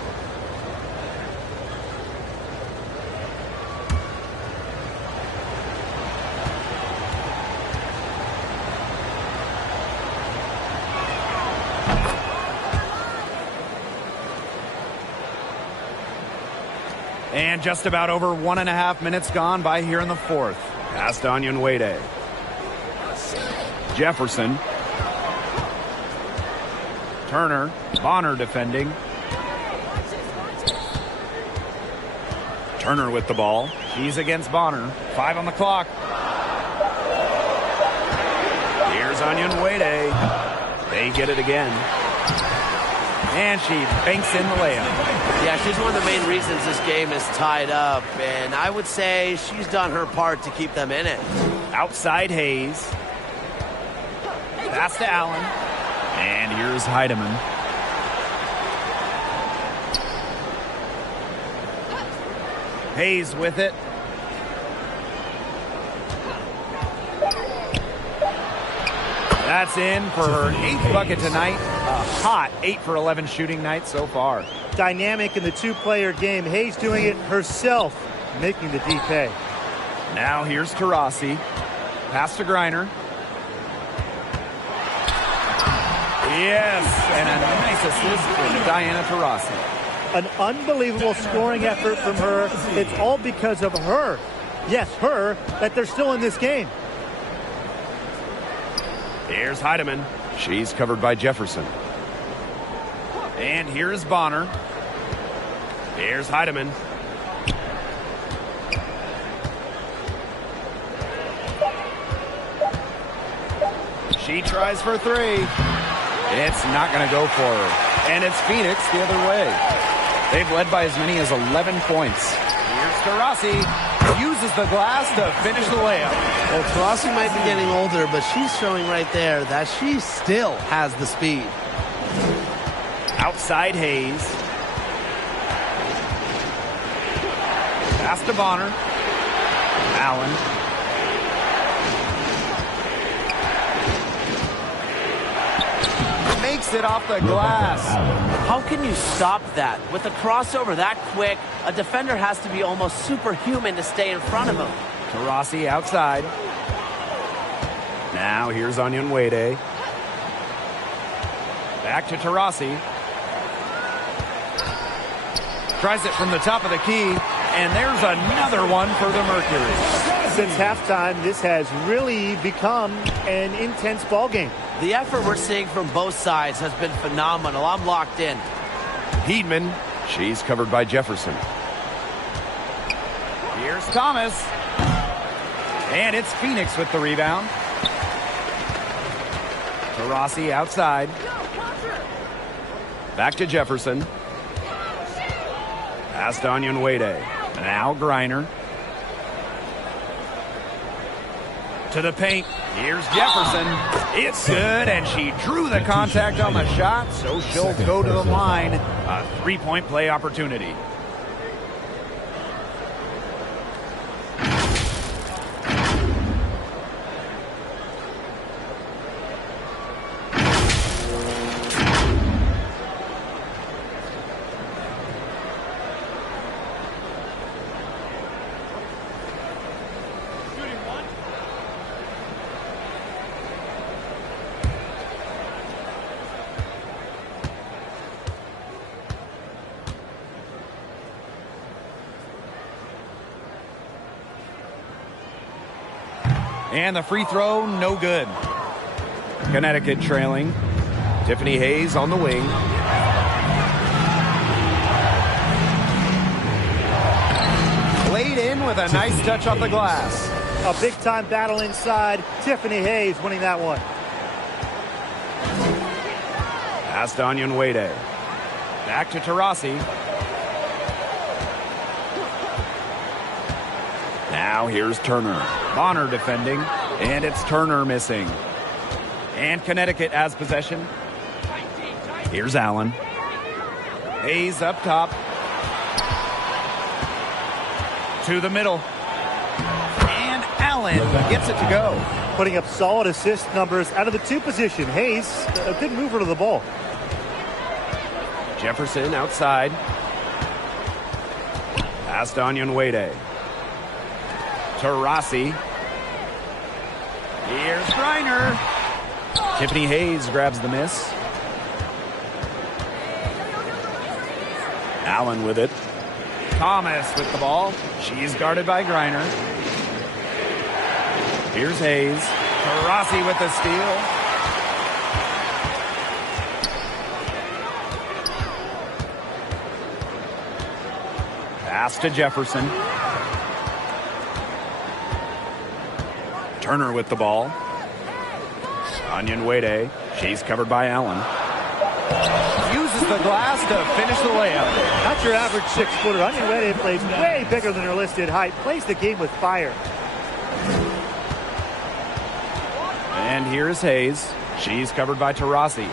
And just about over 1.5 minutes gone by here in the fourth. Past Onion Wade. Jefferson. Turner. Bonner defending. Turner with the ball. She's against Bonner. 5 on the clock. Here's Onion Wade. They get it again. And she banks in the layup. Yeah, she's one of the main reasons this game is tied up. And I would say she's done her part to keep them in it. Outside Hayes. Pass to Allen. And here's Heidemann. Hayes with it. That's in for her 8th bucket tonight. A hot 8 for 11 shooting night so far. Dynamic in the two-player game. Hayes doing it herself, making the D pay. Now here's Taurasi. Pass to Griner. Yes, and a nice assist from Diana Taurasi. An unbelievable scoring effort from her. It's all because of her. Yes, her, that they're still in this game. Here's Heidemann. She's covered by Jefferson. And here's Bonner. Here's Heidemann. She tries for 3. It's not going to go for her. And it's Phoenix the other way. They've led by as many as 11 points. Here's Taurasi. Uses the glass to finish the layup. Well, Taurasi might be getting older, but she's showing right there that she still has the speed. Outside Hayes. Pass to Bonner. Allen. Makes it off the glass. How can you stop that? With a crossover that quick, a defender has to be almost superhuman to stay in front of him. Taurasi outside. Now here's Onion Wade. Back to Taurasi. Tries it from the top of the key, and there's another one for the Mercury. Since halftime, this has really become an intense ball game. The effort we're seeing from both sides has been phenomenal. I'm locked in. Heedman, she's covered by Jefferson. Here's Thomas. And it's Phoenix with the rebound. Taurasi outside. Back to Jefferson. Past Onion Wade. Now Griner. To the paint. Here's Jefferson. It's good, and she drew the contact on the shot, so she'll go to the line. A 3-point play opportunity. And the free throw, no good. Connecticut trailing. Tiffany Hayes on the wing. Played in with a nice touch off the glass. A big-time battle inside. Tiffany Hayes winning that one. Past Onion Wade. Back to Taurasi. Now here's Turner. Bonner defending, and it's Turner missing. And Connecticut has possession. Here's Allen. Hayes up top. To the middle. And Allen gets it to go. Putting up solid assist numbers out of the 2 position. Hayes, a good mover to the ball. Jefferson outside. Past Onyenwede. Taurasi. Here's Griner. Tiffany Hayes grabs the miss. Allen with it. Thomas with the ball. She's guarded by Griner. Here's Hayes. Taurasi with the steal. Pass to Jefferson. Turner with the ball. Onyenwede. She's covered by Allen. Uses the glass to finish the layup. Not your average 6-footer. Onyenwede plays way bigger than her listed height. Plays the game with fire. And here's Hayes. She's covered by Taurasi.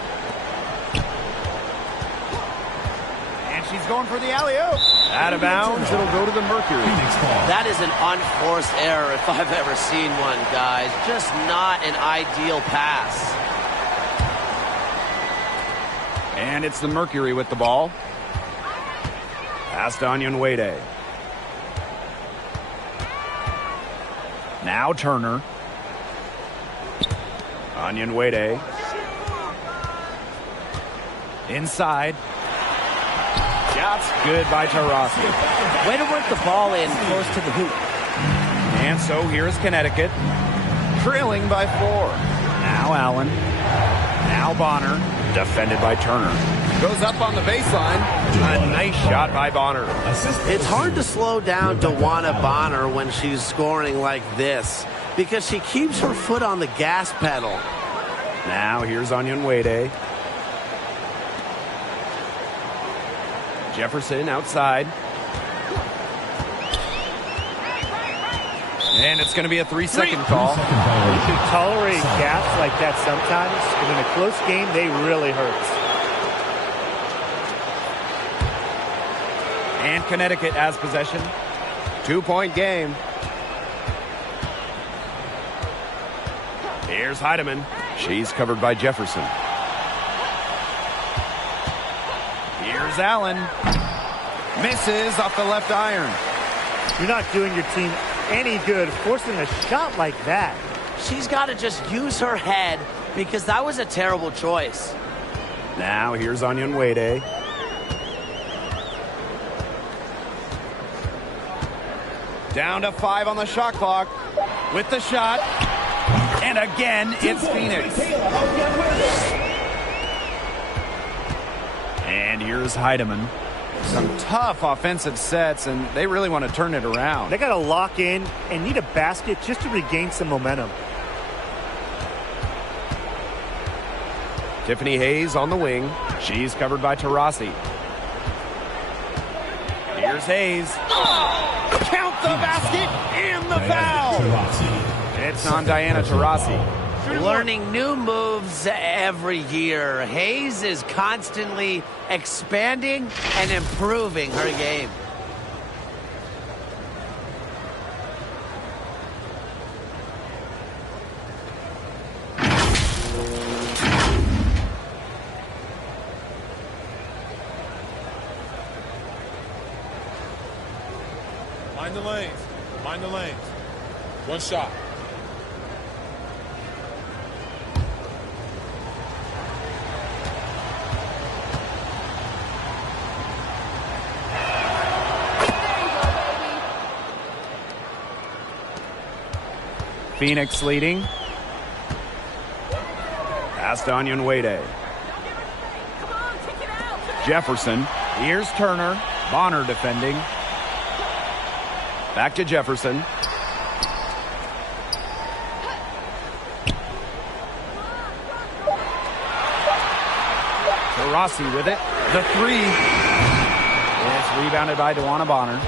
And she's going for the alley-oop. Out of bounds, it'll go to the Mercury. That is an unforced error if I've ever seen one, guys. Just not an ideal pass. And it's the Mercury with the ball. Pass to Onyenwede. Now Turner. Onyenwede. Inside. Shots good by Taurasi. Way to work the ball in close to the hoop. And so here's Connecticut. Trailing by 4. Now Allen. Now Bonner. Defended by Turner. Goes up on the baseline. A nice shot by Bonner. It's hard to slow down DeWanna Bonner when she's scoring like this because she keeps her foot on the gas pedal. Now here's Onyenwede. Jefferson outside. And it's going to be a 3-second call. You can tolerate gaps like that sometimes, but in a close game, they really hurt. And Connecticut has possession. 2-point game. Here's Heidemann. She's covered by Jefferson. Here's Allen. Misses off the left iron. You're not doing your team any good forcing a shot like that. She's got to just use her head because that was a terrible choice. Now here's Onyenwede. Down to 5 on the shot clock with the shot. And again, it's Phoenix. And here's Heidemann. Some tough offensive sets, and they really want to turn it around. They got to lock in and need a basket just to regain some momentum. Tiffany Hayes on the wing. She's covered by Taurasi. Here's Hayes. Count the basket and the foul. It's on Diana Taurasi. Learning new moves every year. Hayes is constantly expanding and improving her game. Mind the lanes. Mind the lanes. One shot. Phoenix leading. Past Onyenwede. Jefferson. Here's Turner. Bonner defending. Back to Jefferson. Taurasi with it. The 3. It's rebounded by DeWanna Bonner.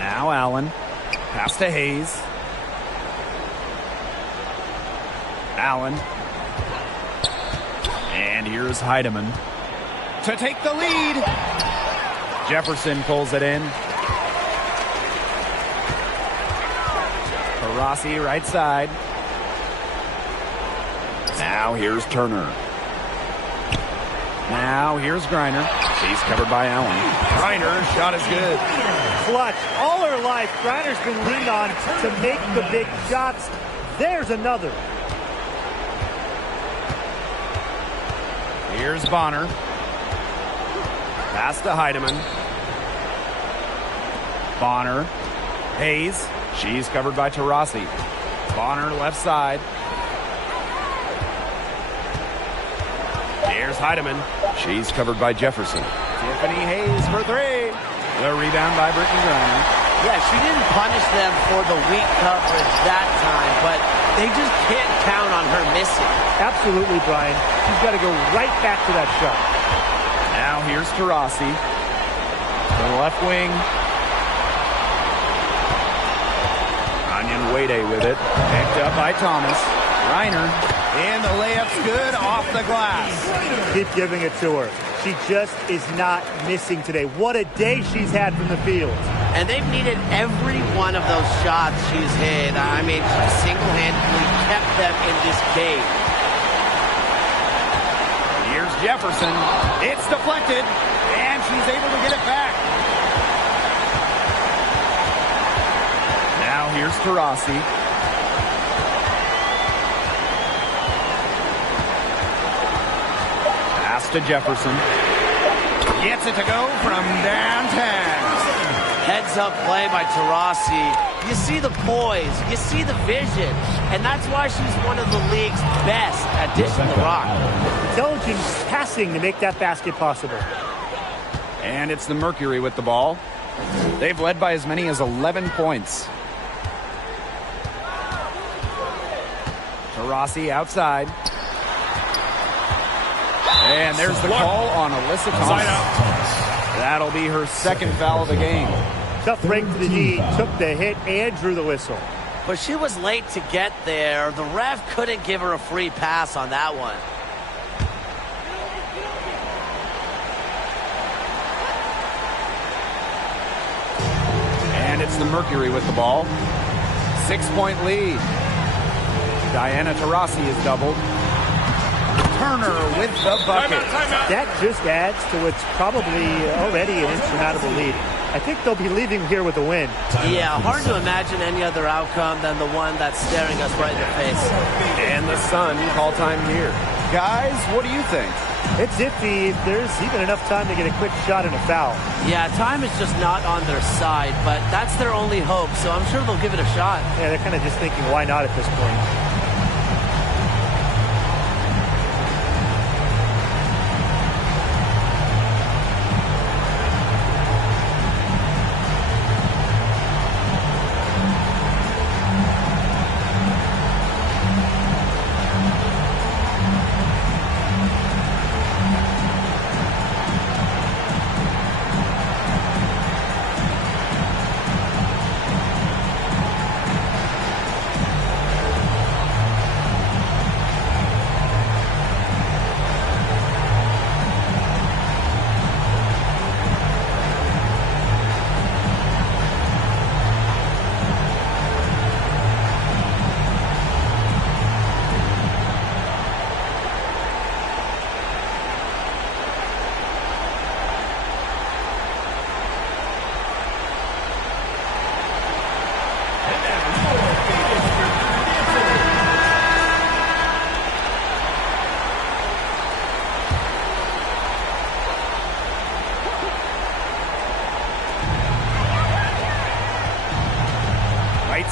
Now Allen. Pass to Hayes. Allen. And here's Heidemann to take the lead. Jefferson pulls it in. Taurasi right side. Now here's Turner. Now here's Griner. She's covered by Allen. Griner, shot is good. Clutch. All her life, Griner's been leaned on to make the big shots. There's another. Here's Bonner. Pass to Heidemann. Bonner. Hayes. She's covered by Taurasi. Bonner left side. Here's Heidemann. She's covered by Jefferson. Tiffany Hayes for three. The rebound by Brittney Griner. Yeah, she didn't punish them for the weak coverage that time, but they just can't count on her missing. Absolutely, Brian. She's got to go right back to that shot. Now here's Taurasi. To the left wing. Wade with it. Picked up by Thomas. Griner. And the layup's good off the glass. Keep giving it to her. She just is not missing today. What a day she's had from the field. And they've needed every one of those shots she's hit. I mean, she single-handedly kept them in this game. Here's Jefferson. It's deflected. And she's able to get it back. Now here's Taurasi. Pass to Jefferson. Gets it to go from downtown. Heads-up play by Taurasi. You see the poise. You see the vision. And that's why she's one of the league's best at dishing the rock. Intelligent passing to make that basket possible. And it's the Mercury with the ball. They've led by as many as 11 points. Taurasi outside. And there's the call on Alyssa Thomas. That'll be her second foul of the game. Tough break to the knee, took the hit and drew the whistle. But she was late to get there. The ref couldn't give her a free pass on that one. And it's the Mercury with the ball. 6-point lead. Diana Taurasi is doubled. Turner with the bucket. That just adds to what's probably already an insurmountable lead. I think they'll be leaving here with a win. Yeah, hard to imagine any other outcome than the one that's staring us right in the face. And the Sun call time here. Guys, what do you think? It's iffy if there's even enough time to get a quick shot and a foul. Yeah, time is just not on their side, but that's their only hope, so I'm sure they'll give it a shot. Yeah, they're kind of just thinking, why not at this point?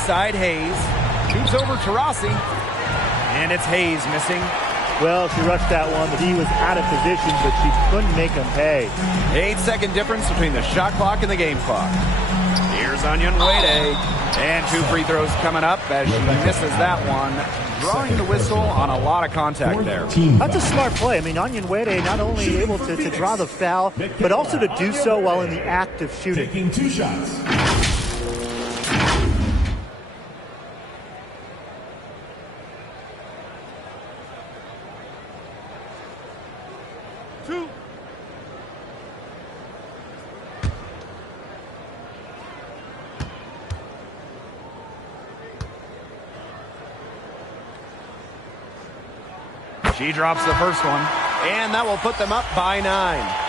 Side Hayes. Shoots over Taurasi. And it's Hayes missing. Well, she rushed that one, but he was out of position, but she couldn't make him pay. 8-second difference between the shot clock and the game clock. Here's Onion Wade. And 2 free throws coming up as she misses that one. Drawing the whistle on a lot of contact there. That's a smart play. I mean, Onion Wade not only able to draw the foul, but also to do so while in the act of shooting. Taking 2 shots. She drops the first one. And that will put them up by 9.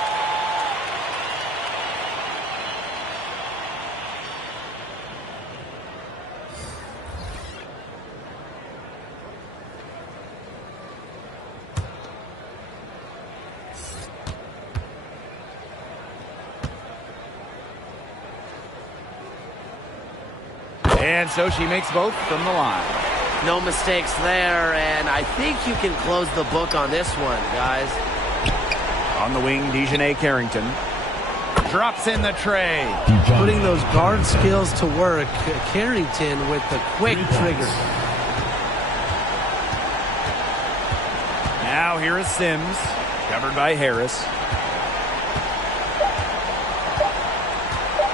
And so she makes both from the line. No mistakes there, and I think you can close the book on this one, guys. On the wing, Dejanay Carrington. Drops in the tray. Putting those guard skills to work. Carrington with the quick trigger. Now here is Sims, covered by Harris.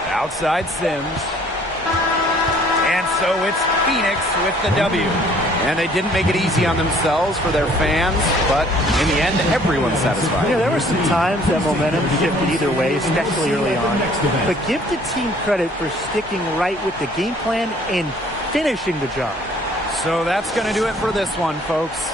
Outside Sims. And so it's Phoenix with the W. And they didn't make it easy on themselves for their fans, but in the end, everyone's satisfied. Yeah, there were some times that momentum shifted either way, especially early on. But give the team credit for sticking right with the game plan and finishing the job. So that's going to do it for this one, folks.